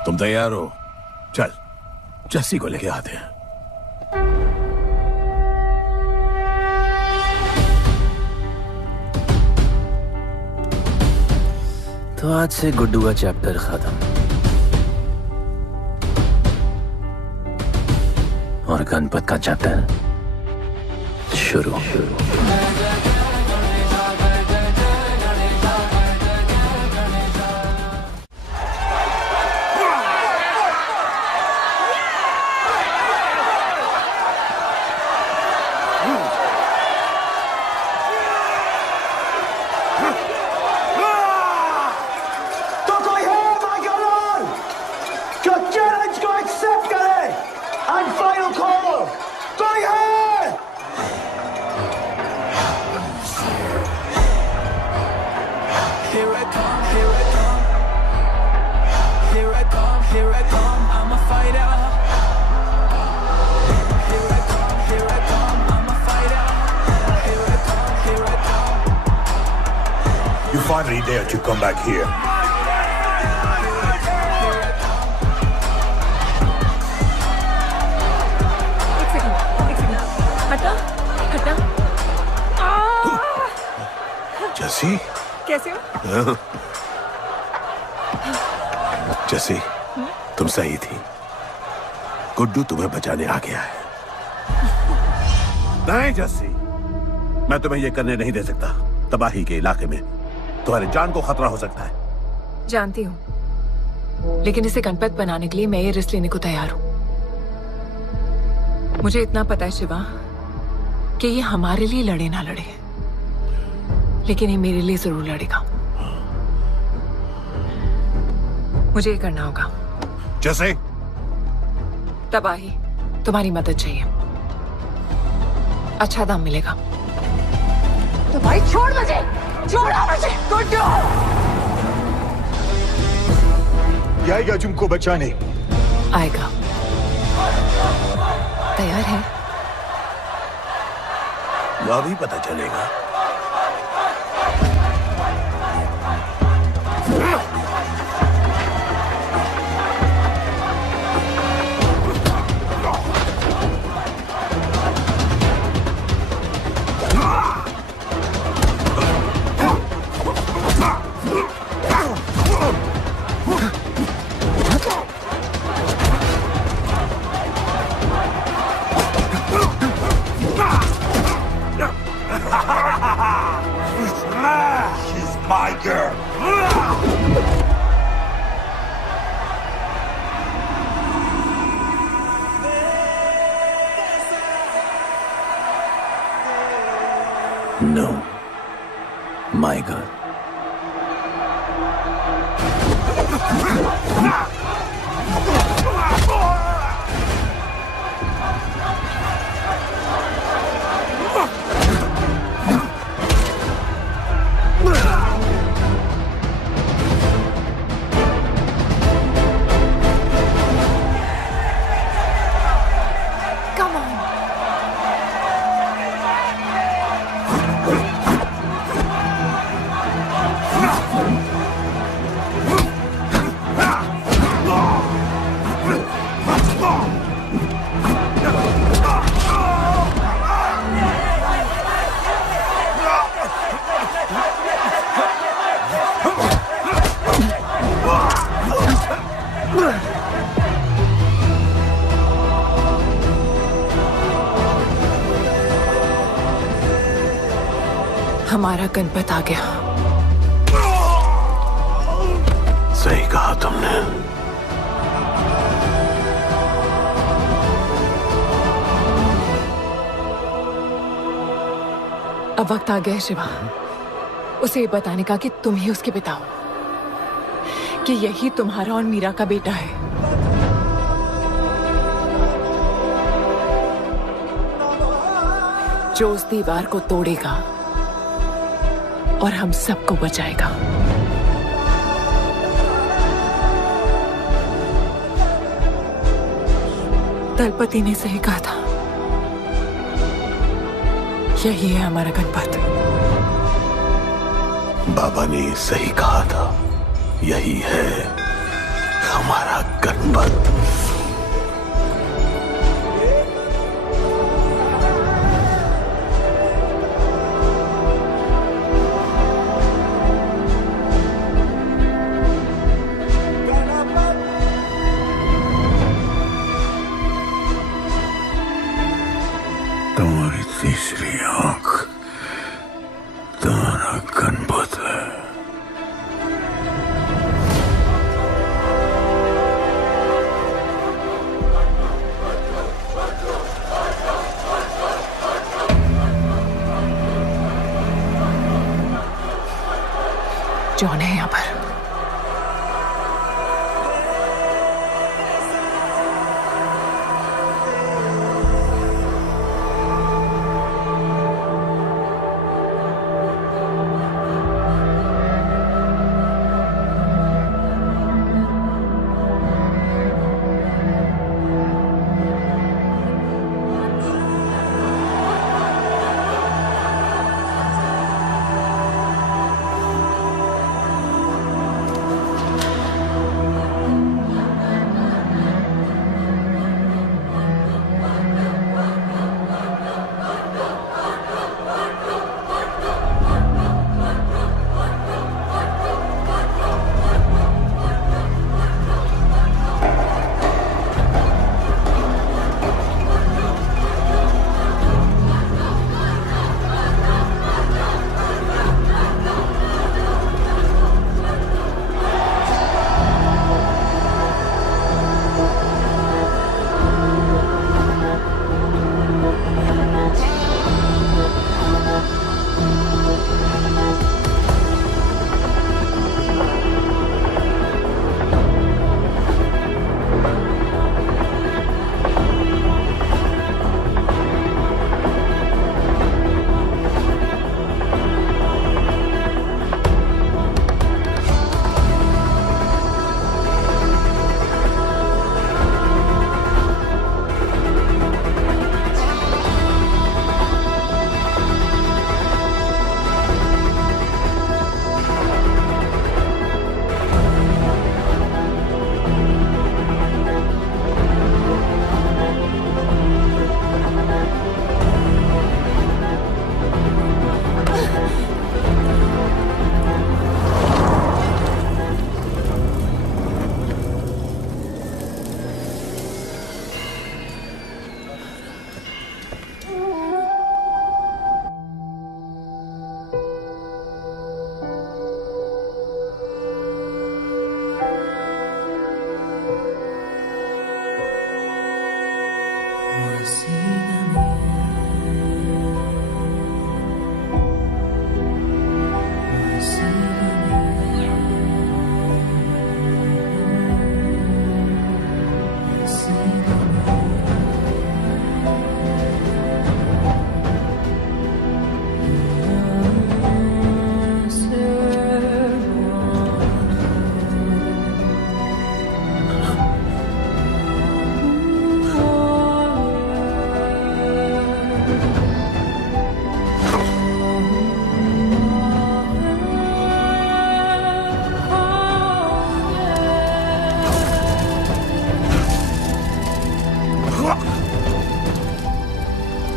तुम तैयार हो? चल जस्सी को लेके आते हैं। तो आज से गुड्डू का चैप्टर खत्म और गणपत का चैप्टर शुरू। You finally dare to come back here. हटा हटा। जस्सी कैसे हो? जस्सी तुम सही थी। गुड्डू तुम्हें बचाने आ गया है। नहीं जस्सी, मैं तुम्हें यह करने नहीं दे सकता। तबाही के इलाके में तुम्हारी जान को खतरा हो सकता है। जानती हूँ, लेकिन इसे गणपत बनाने के लिए मैं ये रिस्क लेने को तैयार हूँ। मुझे इतना पता है शिवा कि ये हमारे लिए लड़े ना लड़े, लेकिन ये मेरे लिए जरूर लड़ेगा। मुझे ये करना होगा। जैसे तबाही, तुम्हारी मदद चाहिए। अच्छा दाम मिलेगा। तो भाई छोड़ मुझे, छोड़ो मुझे। गुड्डू आएगा तुमको बचाने। आएगा। तैयार है? वह भी पता चलेगा। She's my girl. No, my girl. Come on. हमारा गणपत आ गया। सही कहा तुमने। अब वक्त आ गया है शिवा, उसे ये बताने का कि तुम ही उसके पिता हो, कि यही तुम्हारा और मीरा का बेटा है। जो उस दीवार को तोड़ेगा और हम सबको बचाएगा। दलपति ने सही कहा था, यही है हमारा गणपत। बाबा ने सही कहा था, यही है हमारा गणपत। तुम्हारी तीसरी आंख तुम्हारा गणपत है। जॉन है यहाँ पर।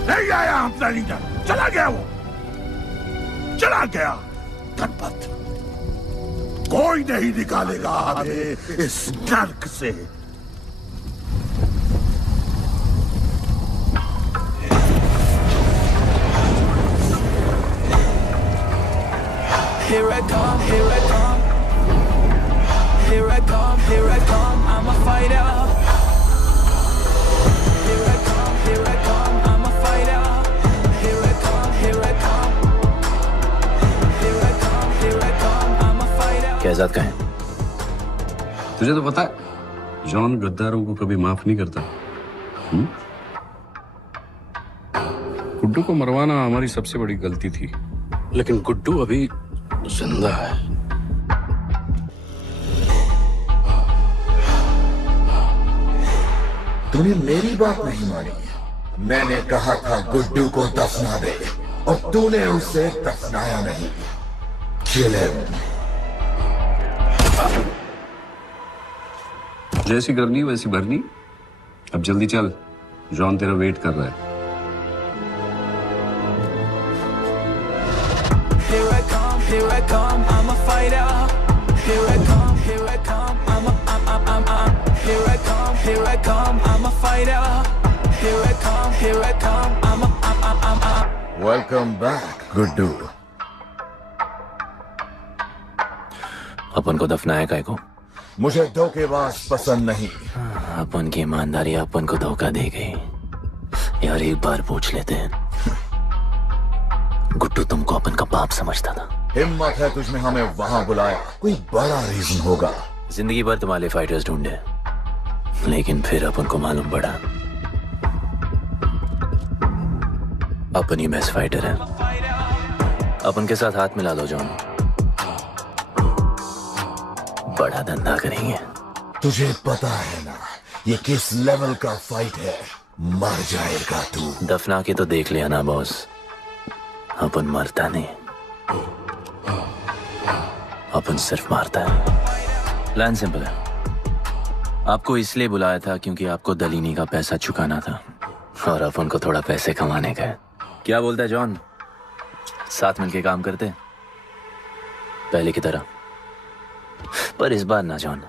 नहीं आया अपना लीडर, चला गया वो, चला गया गणपत। कोई नहीं निकालेगा हमें इस नर्क से। Here I come, here I come. Here I come, here I come. I'm a fighter. Here I come, here I come. I'm a fighter. Here I come, here I come. Here I come, here I come. I'm a fighter. Kaizad कहाँ है? तुझे तो पता है, John गद्दारों को कभी माफ नहीं करता। गुड्डू को मरवाना हमारी सबसे बड़ी गलती थी, लेकिन गुड्डू अभी जिंदा है। तूने मेरी बात नहीं मानी। मैंने कहा था गुड्डू को दफना दे और तूने उसे दफनाया नहीं। Kill him. जैसी करनी वैसी भरनी। अब जल्दी चल, जॉन तेरा वेट कर रहा है। Here I come, I'm a fighter. Here I come, here I come, I'm here I come, I'm a fighter. Here I come, I'm Welcome back, Guddu. अपन को दफनाया काय को? मुझे धोखेबाज पसंद नहीं। अपन की ईमानदारी अपन को धोखा दे गई। यार एक बार पूछ लेते हैं, गुड्डू तुमको अपन का बाप समझता था। हिम्मत है तुझने हमें वहां बुलाया, कोई बड़ा रीजन होगा। जिंदगी भर तुम्हारे फाइटर्स ढूंढे, लेकिन फिर अपन को मालूम पड़ा अपन ही बेस्ट फाइटर है। अपन के साथ हाथ मिला लो जॉन, बड़ा धंधा करेंगे। तुझे पता है ना ये किस लेवल का फाइट है? मर जाएगा तू। दफना के तो देख लिया ना बॉस, अपन मरता नहीं, अपन सिर्फ मारता है। प्लान सिंपल है, आपको इसलिए बुलाया था क्योंकि आपको दलीनी का पैसा चुकाना था और अपन को थोड़ा पैसे कमाने का है। क्या बोलता है जॉन, साथ मिलके काम करते पहले की तरह? पर इस बार ना जॉन,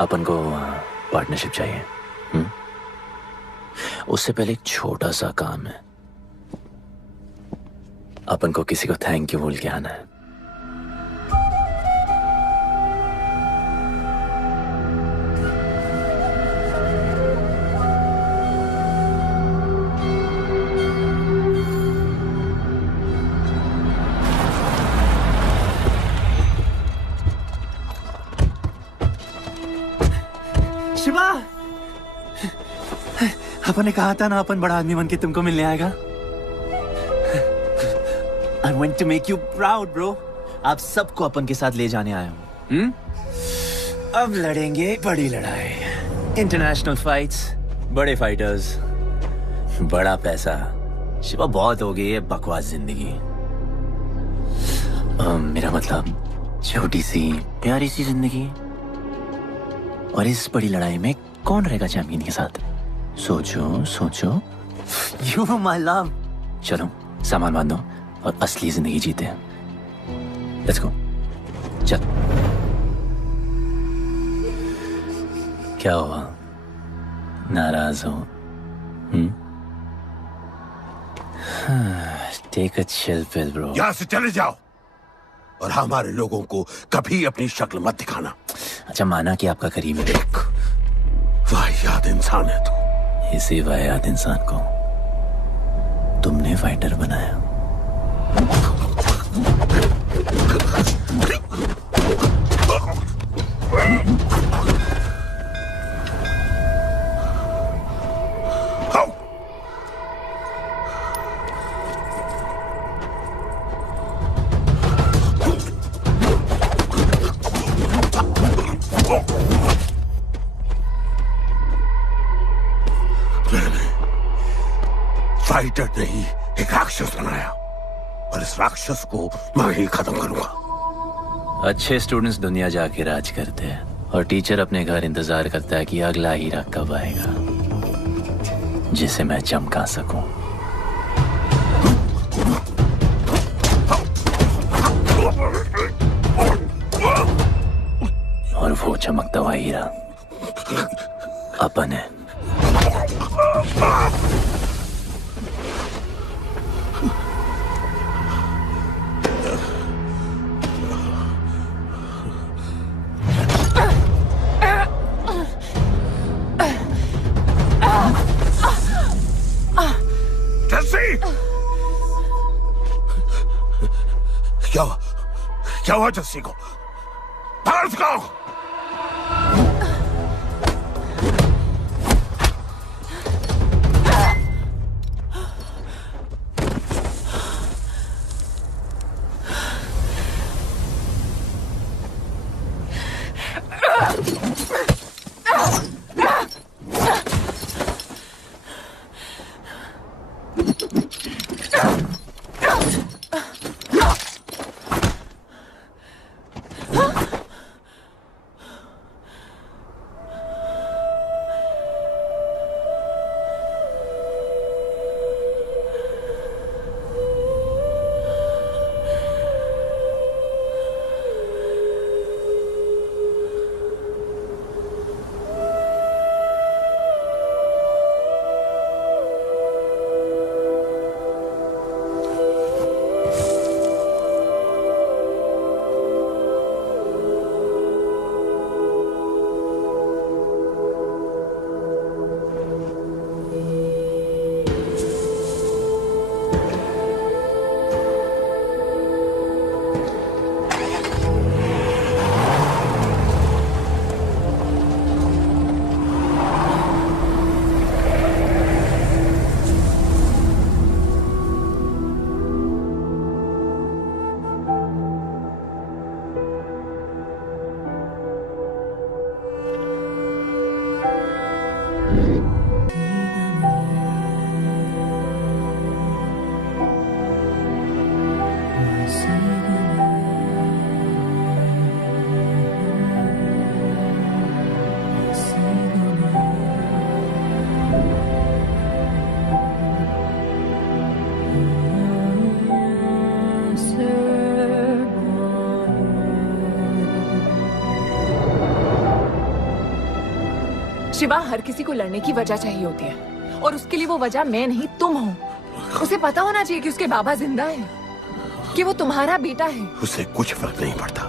अपन को पार्टनरशिप चाहिए। उससे पहले एक छोटा सा काम है, अपन को किसी को थैंक यू बोल के आना है। शिवा, अपन ने कहा था ना अपन बड़ा आदमी बन के तुमको मिलने आएगा। I want to make you proud, bro. आप सबको अपन के साथ ले जाने आया हूँ। अब लड़ेंगे बड़ी लड़ाई, इंटरनेशनल फाइट्स, बड़े फाइटर्स, बड़ा पैसा। शिवा बहुत हो गई है बकवास जिंदगी। मेरा मतलब छोटी सी प्यारी सी जिंदगी, और इस बड़ी लड़ाई में कौन रहेगा चैंपियन के साथ? सोचो सोचो। You my love। चलो सामान बांधो और असली जिंदगी जीते हैं। Let's go. चल। क्या हुआ, नाराज हो? Take a chill pill bro. यहाँ से चले जाओ और हमारे लोगों को कभी अपनी शक्ल मत दिखाना। अच्छा माना कि आपका करीबी देख, वाहियात इंसान है तू। इसी वाहियात इंसान को तुमने फाइटर बनाया। फाइटर नहीं, एक राक्षस बनाया और इस राक्षस को मैं ही खत्म करूंगा। अच्छे स्टूडेंट्स दुनिया जाके राज करते हैं और टीचर अपने घर इंतजार करता है कि अगला हीरा कब आएगा जिसे मैं चमका सकूं। और वो चमकता हुआ हीरा अपन है। क्या हुआ जस्सी को? बाहर सिखाओ। शिवा, हर किसी को लड़ने की वजह चाहिए होती है और उसके लिए वो वजह मैं नहीं तुम हो। उसे पता होना चाहिए कि उसके बाबा जिंदा है, कि वो तुम्हारा बेटा है। उसे कुछ फर्क नहीं पड़ता।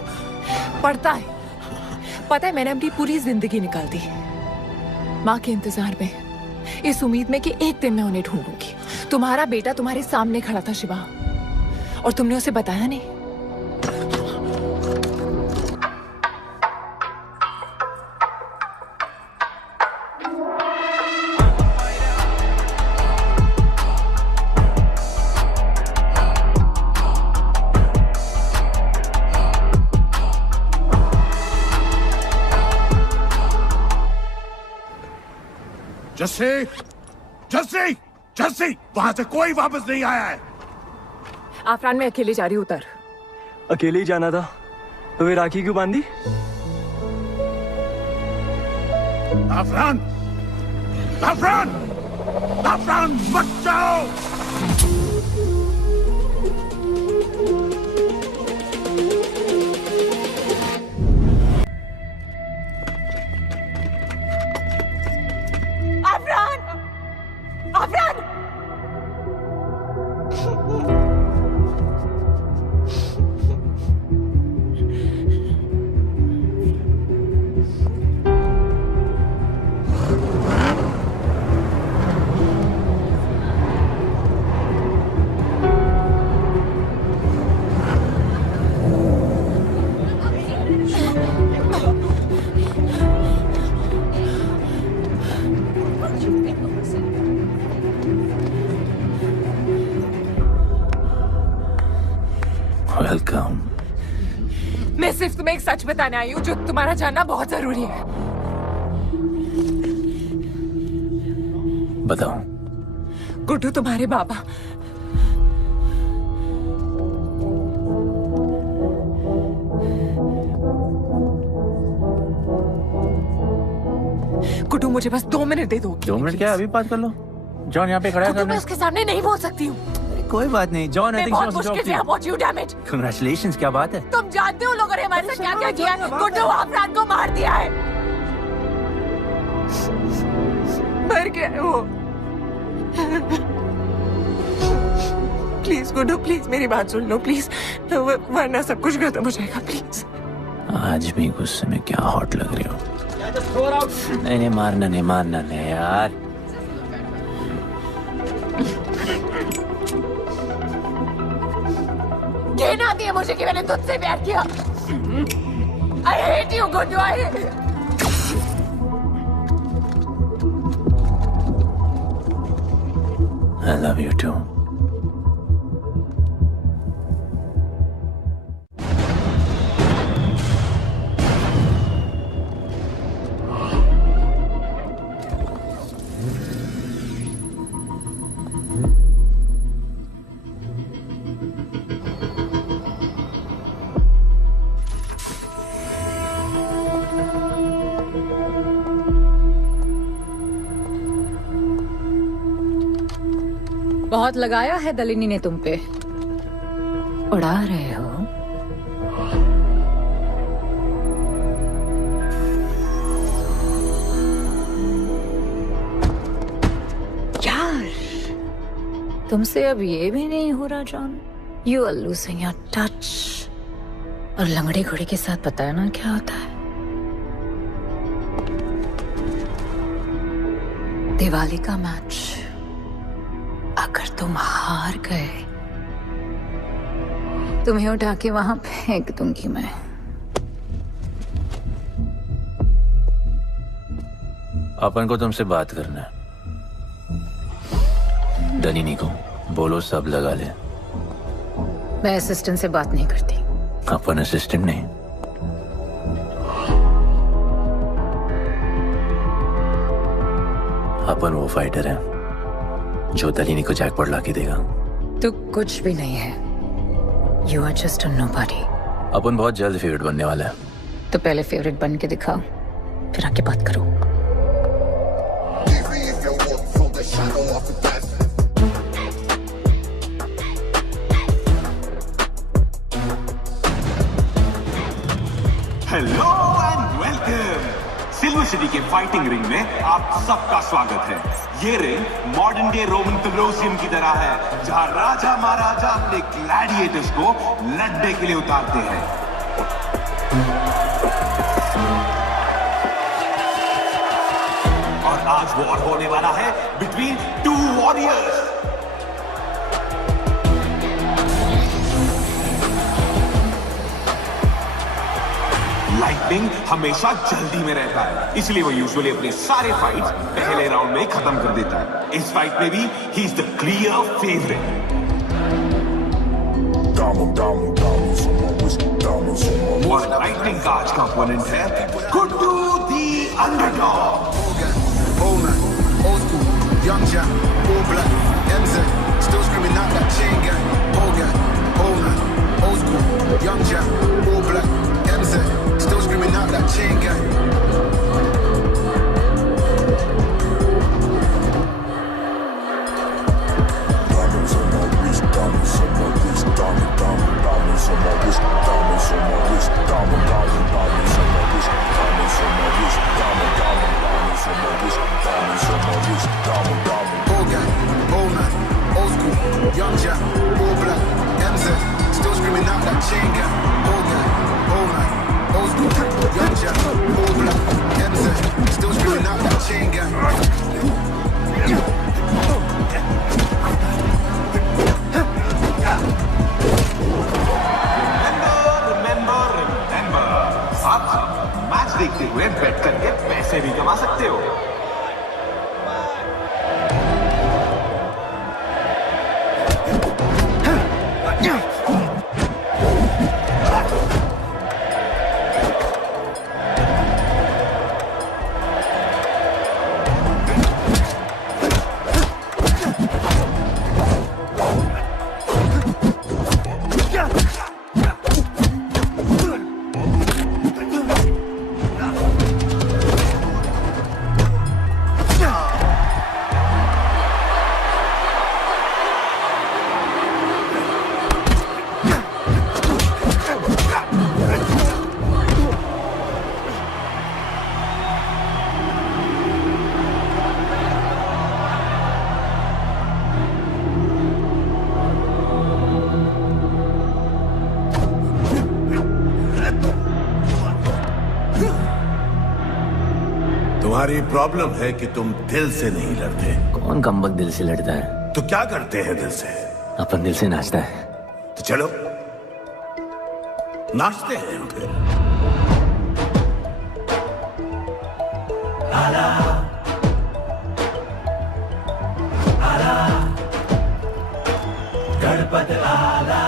पड़ता है। पता है, मैंने अपनी पूरी जिंदगी निकाल दी माँ के इंतजार में, इस उम्मीद में कि एक दिन मैं उन्हें ढूंढूंगी। तुम्हारा बेटा तुम्हारे सामने खड़ा था शिवा, और तुमने उसे बताया नहीं। जस्सी, जस्सी, जस्सी, वहां से कोई वापस नहीं आया है। आफरान, मैं अकेले जा रही हूँ। उतर। अकेले ही जाना था तो वे राखी क्यों बांधी? आफरान, आफरान, आफरान, मत जाओ। वेलकम। मैं सिर्फ तुम्हें एक सच बताने आई हूँ जो तुम्हारा जानना बहुत जरूरी है। बताओ। गुड्डू तुम्हारे बाबा गुड्डू, मुझे बस 2 मिनट दे दो। 2 मिनट क्या, अभी बात कर लो। जॉन यहाँ पे खड़ा है। मैं उसके सामने नहीं बोल सकती हूँ। कोई बात नहीं जॉन, मैं बहुत मुश्किल से पहुंची हूँ। Damn it. कांग्रेचुलेशंस, क्या बात है। तुम जानते हो लोगों ने हमारे साथ क्या क्या किया है। गुड्डू आफरान को मार दिया है। मर गया है वो। प्लीज गुड्डू, प्लीज मेरी बात सुन लो प्लीज, वरना सब कुछ खत्म हो जाएगा। प्लीज। आज भी गुस्से में क्या हॉट लग रहे हो। नहीं, मारना नहीं यार। घिन आती है मुझे कि मैंने तुझसे प्यार किया। I hate you, Guddu. I love you too. बहुत लगाया है दलिनी ने तुम पे। उड़ा रहे हो। यार, तुमसे अब ये भी नहीं हो रहा John. You are losing your touch. और लंगड़ी घोड़ी के साथ पता है ना क्या होता है। दिवाली का मैच अगर तुम हार गए, तुम्हें उठा के वहां फेंक दूंगी मैं। अपन को तुमसे बात करना है। दलिनी को बोलो सब लगा ले। मैं असिस्टेंट से बात नहीं करती। अपन असिस्टेंट नहीं, अपन वो फाइटर है जो दलिनी को जैकपॉट लाके देगा। तू कुछ भी नहीं है। You are just a nobody. अपन बहुत जल्द फेवरेट बनने वाला है। तो पहले फेवरेट बन के दिखाओ, फिर आके बात करो। Hello and welcome. Silver university के फाइटिंग रिंग में आप सबका स्वागत है। ये ring modern day Roman Colosseum की तरह है, जहां राजा महाराजा अपने ग्लैडिएटर्स को लड़ने के लिए उतारते हैं। और आज वॉर होने वाला है बिटवीन टू वॉरियर्स। लाइटनिंग हमेशा जल्दी में रहता है, इसलिए वो यूजुअली अपने सारे फाइट्स पहले राउंड में खत्म कर देता है। इस फाइट में भी he is the clear favourite. और लाइटनिंग का आज का ओपोनेंट है गुड्डू दी underdog. Young Jack, all black, MZ, still screaming out that chain gang. Old man, old school. Young Jack, all black, MZ, still screaming out that chain gang. Diamonds on my wrist, diamonds on my wrist, diamonds on my wrist, diamonds on my wrist, diamonds on my wrist, diamonds on my wrist, diamonds on my wrist, diamonds on my wrist, diamond. Old gang, old man, old school, young Jack, all black, MZ, still screaming out that chain gang. Old gang, old man, old school, young Jack, all black, MZ, still screaming out that chain gang. Remember, आप match देखते हुए बेट करके पैसे भी कमा सकते हो। तुम्हारी प्रॉब्लम है कि तुम दिल से नहीं लड़ते। कौन कमबख्त दिल से लड़ता है? तो क्या करते हैं दिल से? अपन दिल से नाचता है। तो चलो नाचते हैं हम फिर। गणपत आला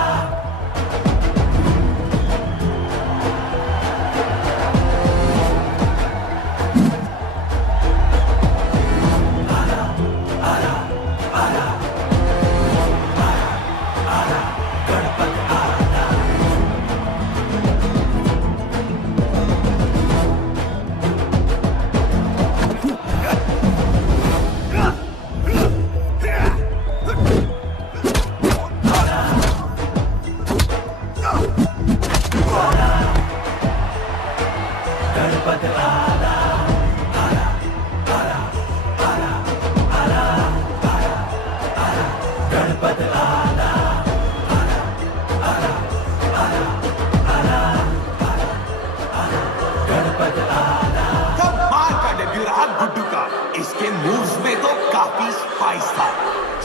गुड्डू का इसके मूव्स में तो काफी स्पाइस था।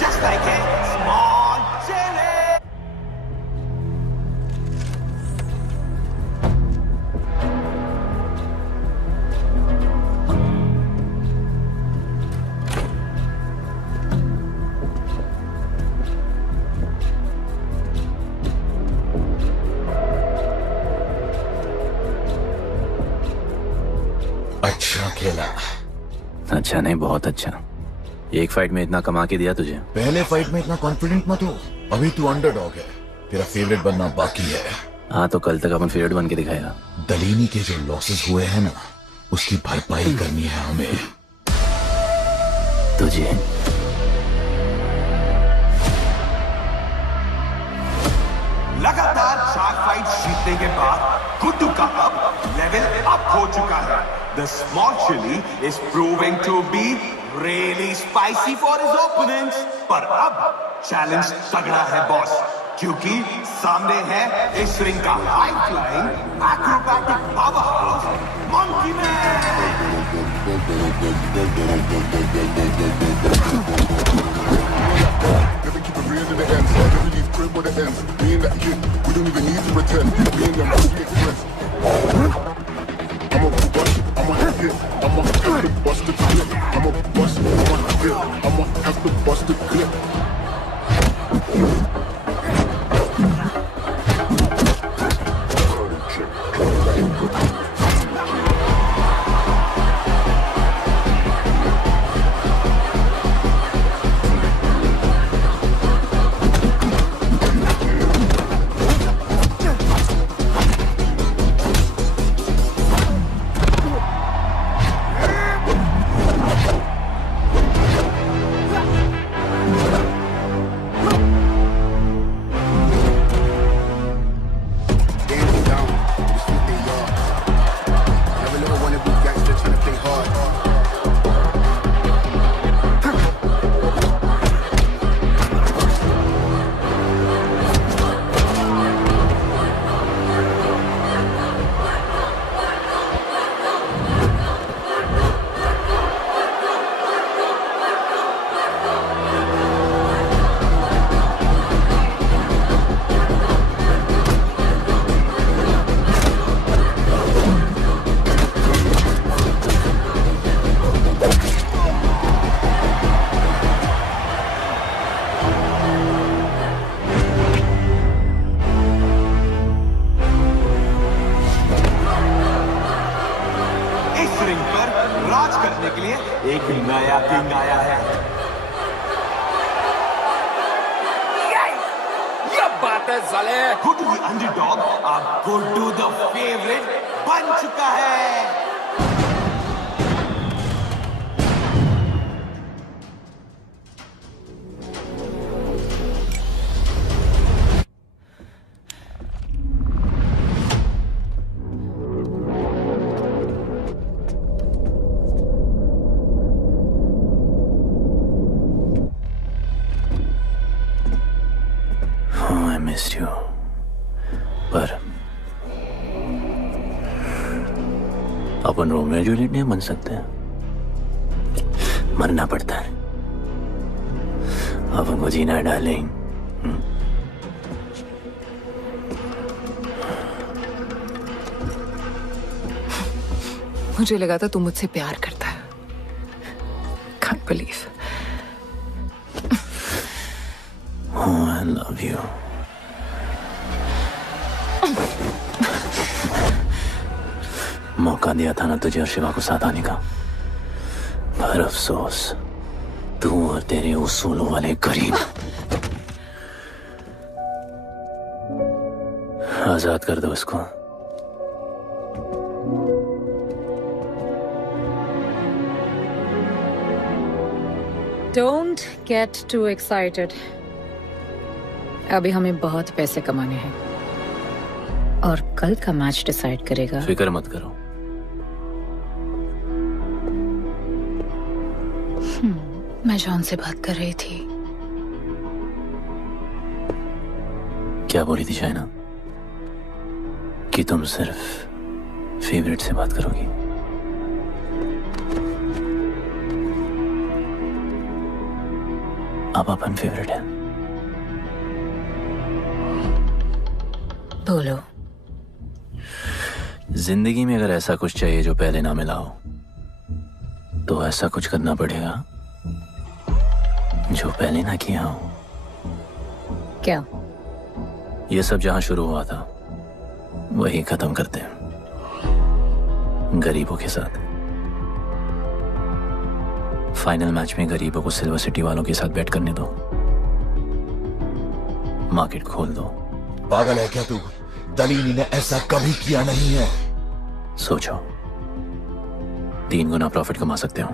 Just like a small chilli. अच्छा खेला। अच्छा नहीं, बहुत अच्छा। एक फाइट में इतना कमा के दिया तुझे। पहले फाइट में इतना कॉन्फिडेंट मत हो, अभी तू अंडरडॉग है, तेरा फेवरेट बनना बाकी है। हाँ तो कल तक अपन फेवरेट बन के दिखाएगा। दलीनी के जो लॉसेस हुए हैं ना, उसकी भरपाई करनी है हमें। तुझे लगातार 4 फाइट जीतने के बाद गुड्डू का अब लेवल अप हो चुका है। The small chili is proving to be really spicy for his opponents. पर अब challenge तगड़ा है बॉस, क्योंकि सामने है इस रिंग का high flying acrobatic powerhouse Monkey Man. Never keep it real to the end. Never leave crib with the ends. Me and that kid, we don't even need to pretend. Me and them really express. I'm a bust, I'm a hit, I'm a have to bust the clip. I'm a bust, I'm a hit, I'm a have to bust the clip. Gudu the underdog, अब Gudu the favorite बन चुका है. I missed you. पर अपन Romeo Juliet नहीं बन सकते, मरना पड़ता है. अपन को जीना है डार्लिंग. मुझे लगा था तू मुझसे प्यार करता है. Can't believe. Oh, I love you. मौका दिया था ना तुझे और शिवा को साथ आने का, पर अफसोस तू और तेरे उसूलों वाले गरीब. आजाद कर दो इसको. Don't get too excited. अभी हमें बहुत पैसे कमाने हैं और कल का मैच डिसाइड करेगा. फिक्र मत करो. मैं जॉन से बात कर रही थी. क्या बोली थी शाइना? कि तुम सिर्फ फेवरेट से बात करोगी. अब अपन फेवरेट है. बोलो. जिंदगी में अगर ऐसा कुछ चाहिए जो पहले ना मिला हो, तो ऐसा कुछ करना पड़ेगा जो पहले ना किया हो. क्या? ये सब जहां शुरू हुआ था वही खत्म करते हैं, गरीबों के साथ. फाइनल मैच में गरीबों को सिल्वर सिटी वालों के साथ बैट करने दो. मार्केट खोल दो. पागल है क्या तू? दलीनी ने ऐसा कभी किया नहीं है. सोचो, 3 गुना प्रॉफिट कमा सकते हो.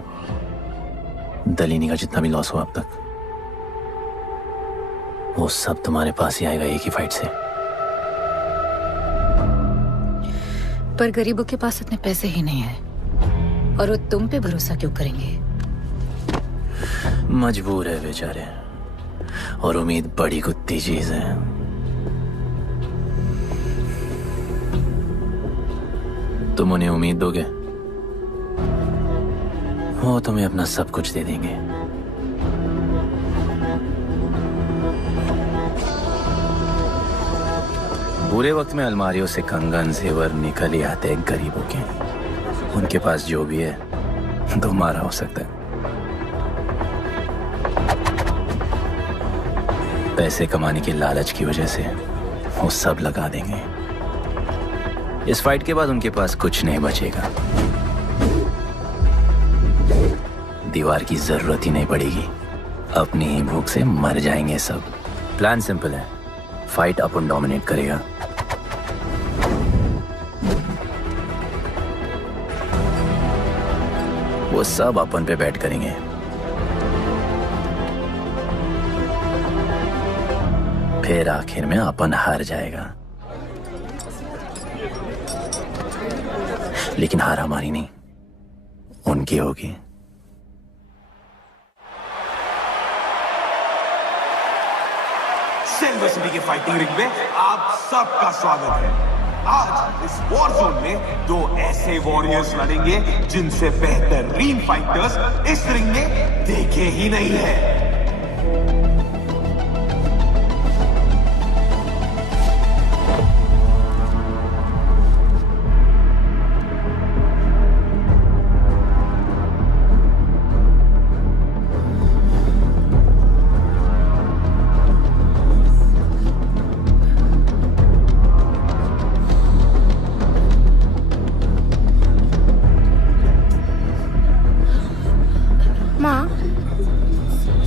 दलीनी का जितना भी लॉस हुआ अब तक, वो सब तुम्हारे पास ही आएगा एक ही फाइट से. पर गरीबों के पास इतने पैसे ही नहीं है. और वो तुम पे भरोसा क्यों करेंगे? मजबूर है बेचारे, और उम्मीद बड़ी कुत्ती चीज है। तुम उन्हें उम्मीद दोगे, वो तुम्हें अपना सब कुछ दे देंगे। बुरे वक्त में अलमारियों से कंगन जेवर निकल ही आते हैं गरीबों के। उनके पास जो भी है तुम्हारा हो सकता है। पैसे कमाने की लालच की वजह से वो सब लगा देंगे। इस फाइट के बाद उनके पास कुछ नहीं बचेगा। दीवार की जरूरत ही नहीं पड़ेगी, अपनी ही भूख से मर जाएंगे सब। प्लान सिंपल है, फाइट अपन डोमिनेट करेगा। वो सब अपन पे बैट करेंगे। फिर आखिर में अपन हार जाएगा, लेकिन हार हमारी नहीं, उनकी होगी। सिल्वर सिटी के फाइटिंग रिंग में आप सबका स्वागत है। आज इस वॉर जोन में दो ऐसे वॉरियर्स लड़ेंगे जिनसे बेहतरीन फाइटर्स इस रिंग में देखे ही नहीं है।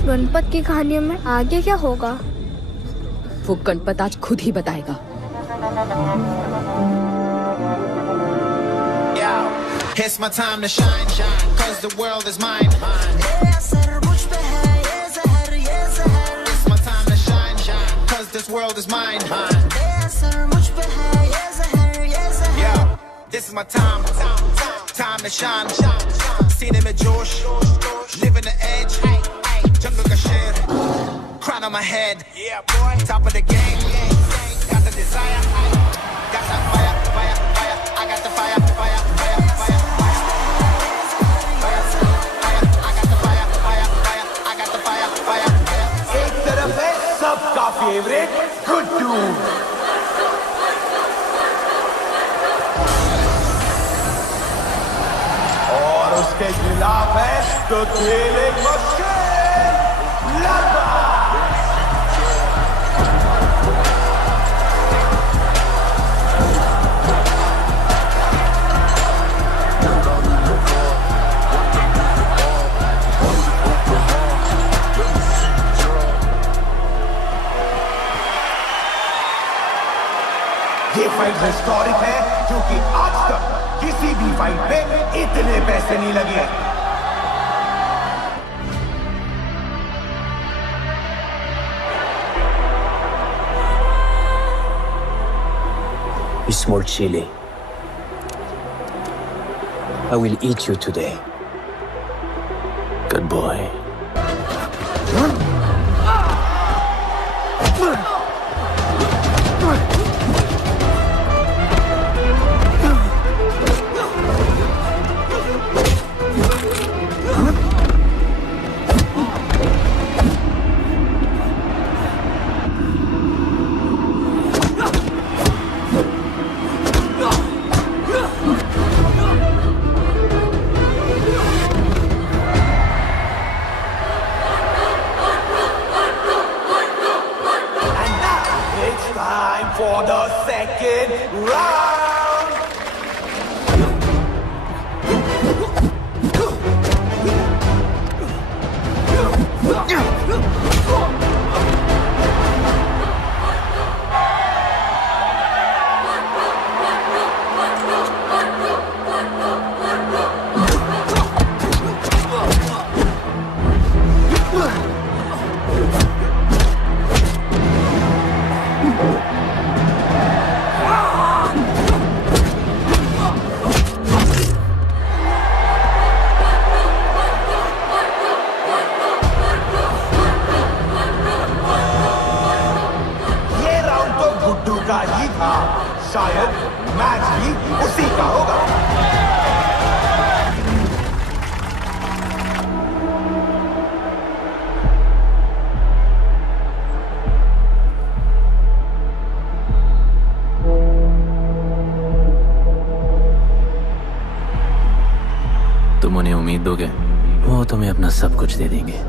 गणपत की कहानियों में आगे क्या होगा? वो गणपत आज खुद ही बताएगा। It's my time to shine, shine, 'cause the world is mine. It's my time to shine, shine, 'cause this world is mine. Yeah, this is my time, time to shine. Seen में जोश, living the edge. Jungle ka sher, crown on my head. Yeah, boy, top of the game. Got the desire, got that fire, fire, fire. I got the fire, fire, fire, fire, fire. I got the fire, fire, fire. I got the fire, fire, fire. एक तरफ है सबका favourite Guddu, और उसके खिलाफ है तो खेले मस्के ये फाइट हिस्टोरिक है क्योंकि आज तक किसी भी फाइट में इतने पैसे नहीं लगे। Small chili. I will eat you today. Good boy. For the second round. का ही था, शायद मैच भी उसी का होगा। तुम उन्हें उम्मीद दोगे, वो तुम्हें अपना सब कुछ दे देंगे।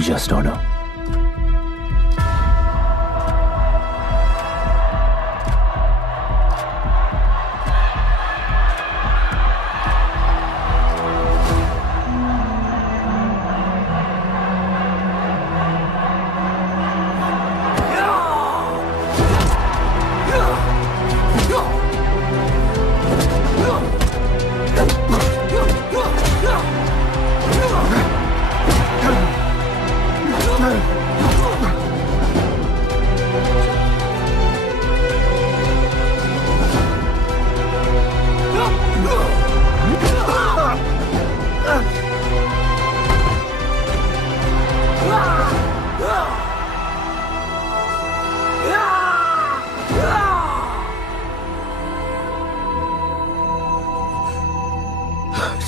Just don't know.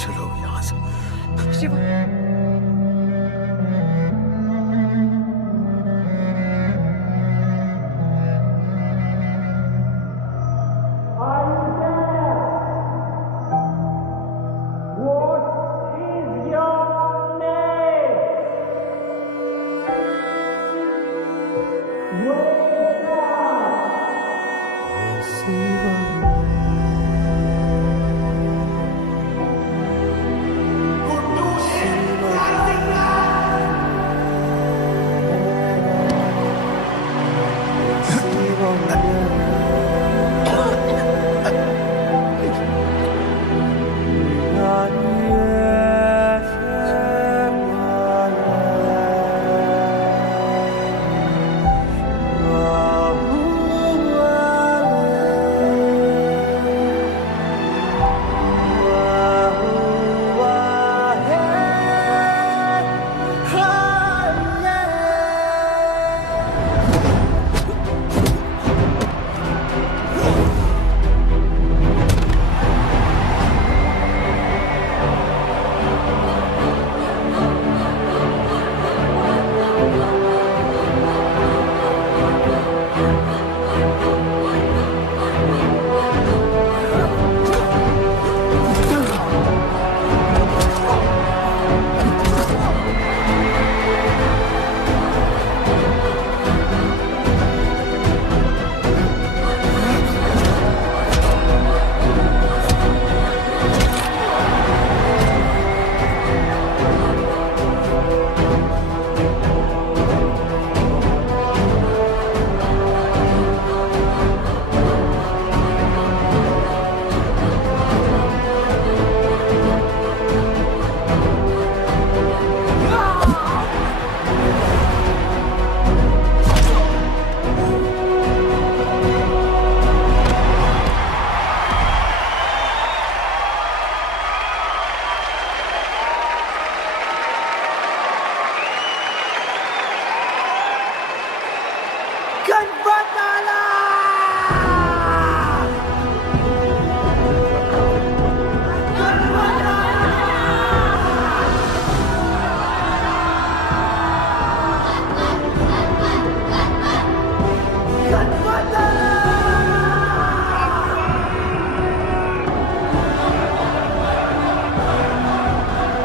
चलो यहाँ से। शिवा,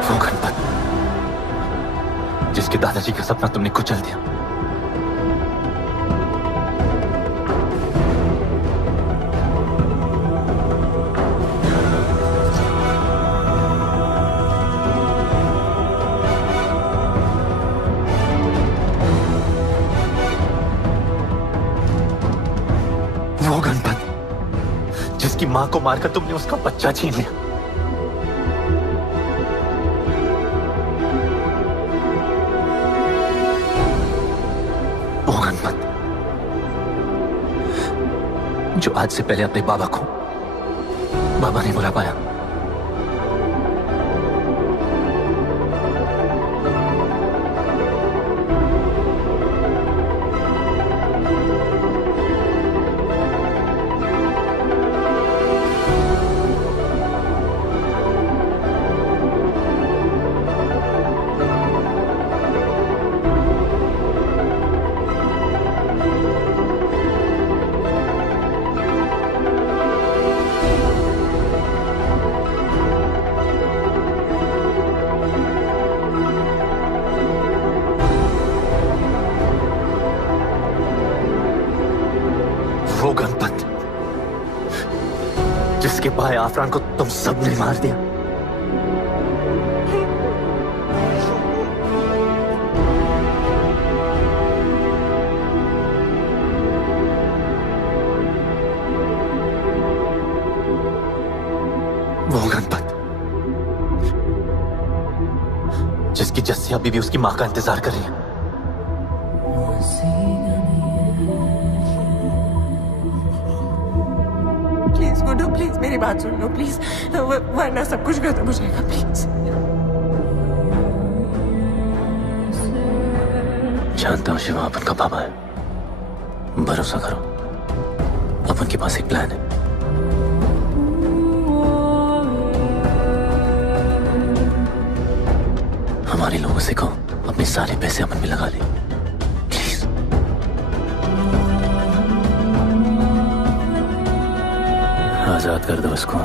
वो गणपत जिसके दादाजी का सपना तुमने कुचल दिया। वो गणपत जिसकी मां को मारकर तुमने उसका बच्चा छीन लिया। वो गणपत जो आज से पहले अपने बाबा को बाबा नहीं बुला पाया। वो गणपत जिसके भाई आफरान को तुम सबने मार दिया। वो गणपत जिसकी जस्सी अभी भी उसकी मां का इंतजार कर रही है। प्लीज गुड्डू, प्लीज मेरी बात सुन लो प्लीज, वरना सब कुछ खत्म हो जाएगा प्लीज। जानता हूं शिवा अपन का पापा है, भरोसा करो, अपन के पास एक प्लान है। हमारे लोगों से कहो अपने सारे पैसे अमन में लगा ले प्लीज। आजाद कर दो उसको।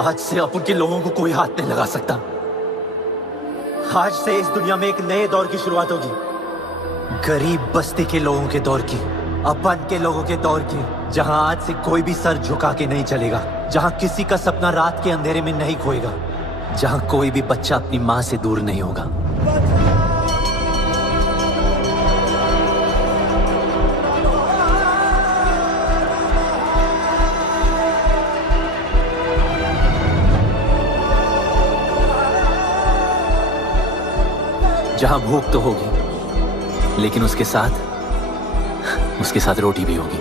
आज से अपन के लोगों को कोई हाथ नहीं लगा सकता। आज से इस दुनिया में एक नए दौर की शुरुआत होगी, गरीब बस्ती के लोगों के दौर की, अपन के लोगों के दौर की, जहां आज से कोई भी सर झुका के नहीं चलेगा, जहां किसी का सपना रात के अंधेरे में नहीं खोएगा, जहां कोई भी बच्चा अपनी मां से दूर नहीं होगा। जहां भूख तो होगी, लेकिन उसके साथ रोटी भी होगी।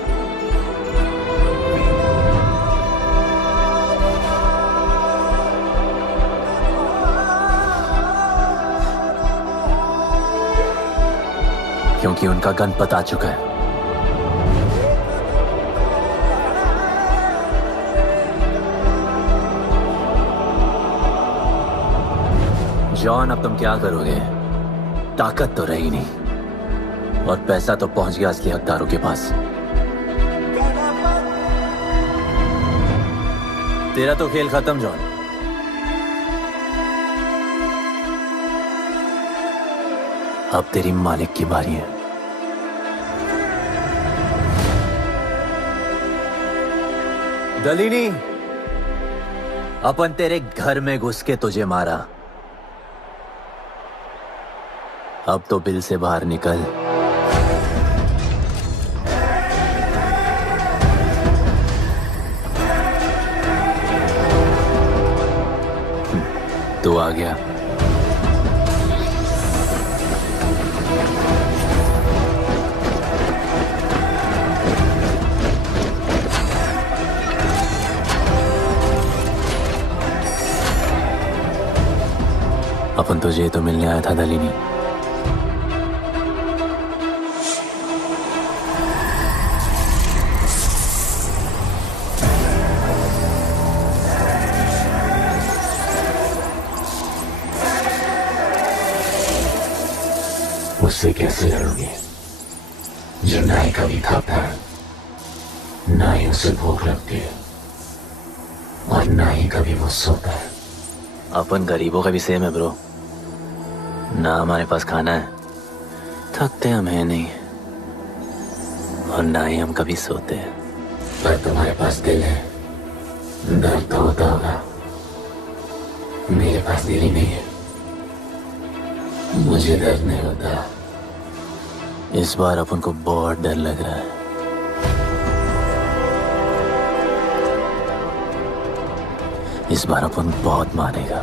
क्योंकि उनका गणपत आ चुका है। जॉन, अब तुम क्या करोगे? ताकत तो रही नहीं और पैसा तो पहुंच गया असली हकदारों के पास। तेरा तो खेल खत्म जॉन। अब तेरी मालिक की बारी है। दलीनी, अपन तेरे घर में घुस के तुझे मारा, अब तो बिल से बाहर निकल। तू आ गया। अपन तुझे तो मिलने आया था दलीनी। उससे कैसे लड़ोगे जो ना ही कभी खाता है, ना ही उसे भूख लगती है और ना ही कभी वो सोता है। अपन गरीबों का भी सेम है ब्रो, ना हमारे पास खाना है, थकते हम है नहीं, और ना ही हम कभी सोते हैं। पर तुम्हारे पास दिल है, दर्द तो होता होगा। मेरे पास दिल ही नहीं है, मुझे दर्द नहीं होता। इस बार अपन को बहुत डर लग रहा है। इस बार अपन बहुत मानेगा।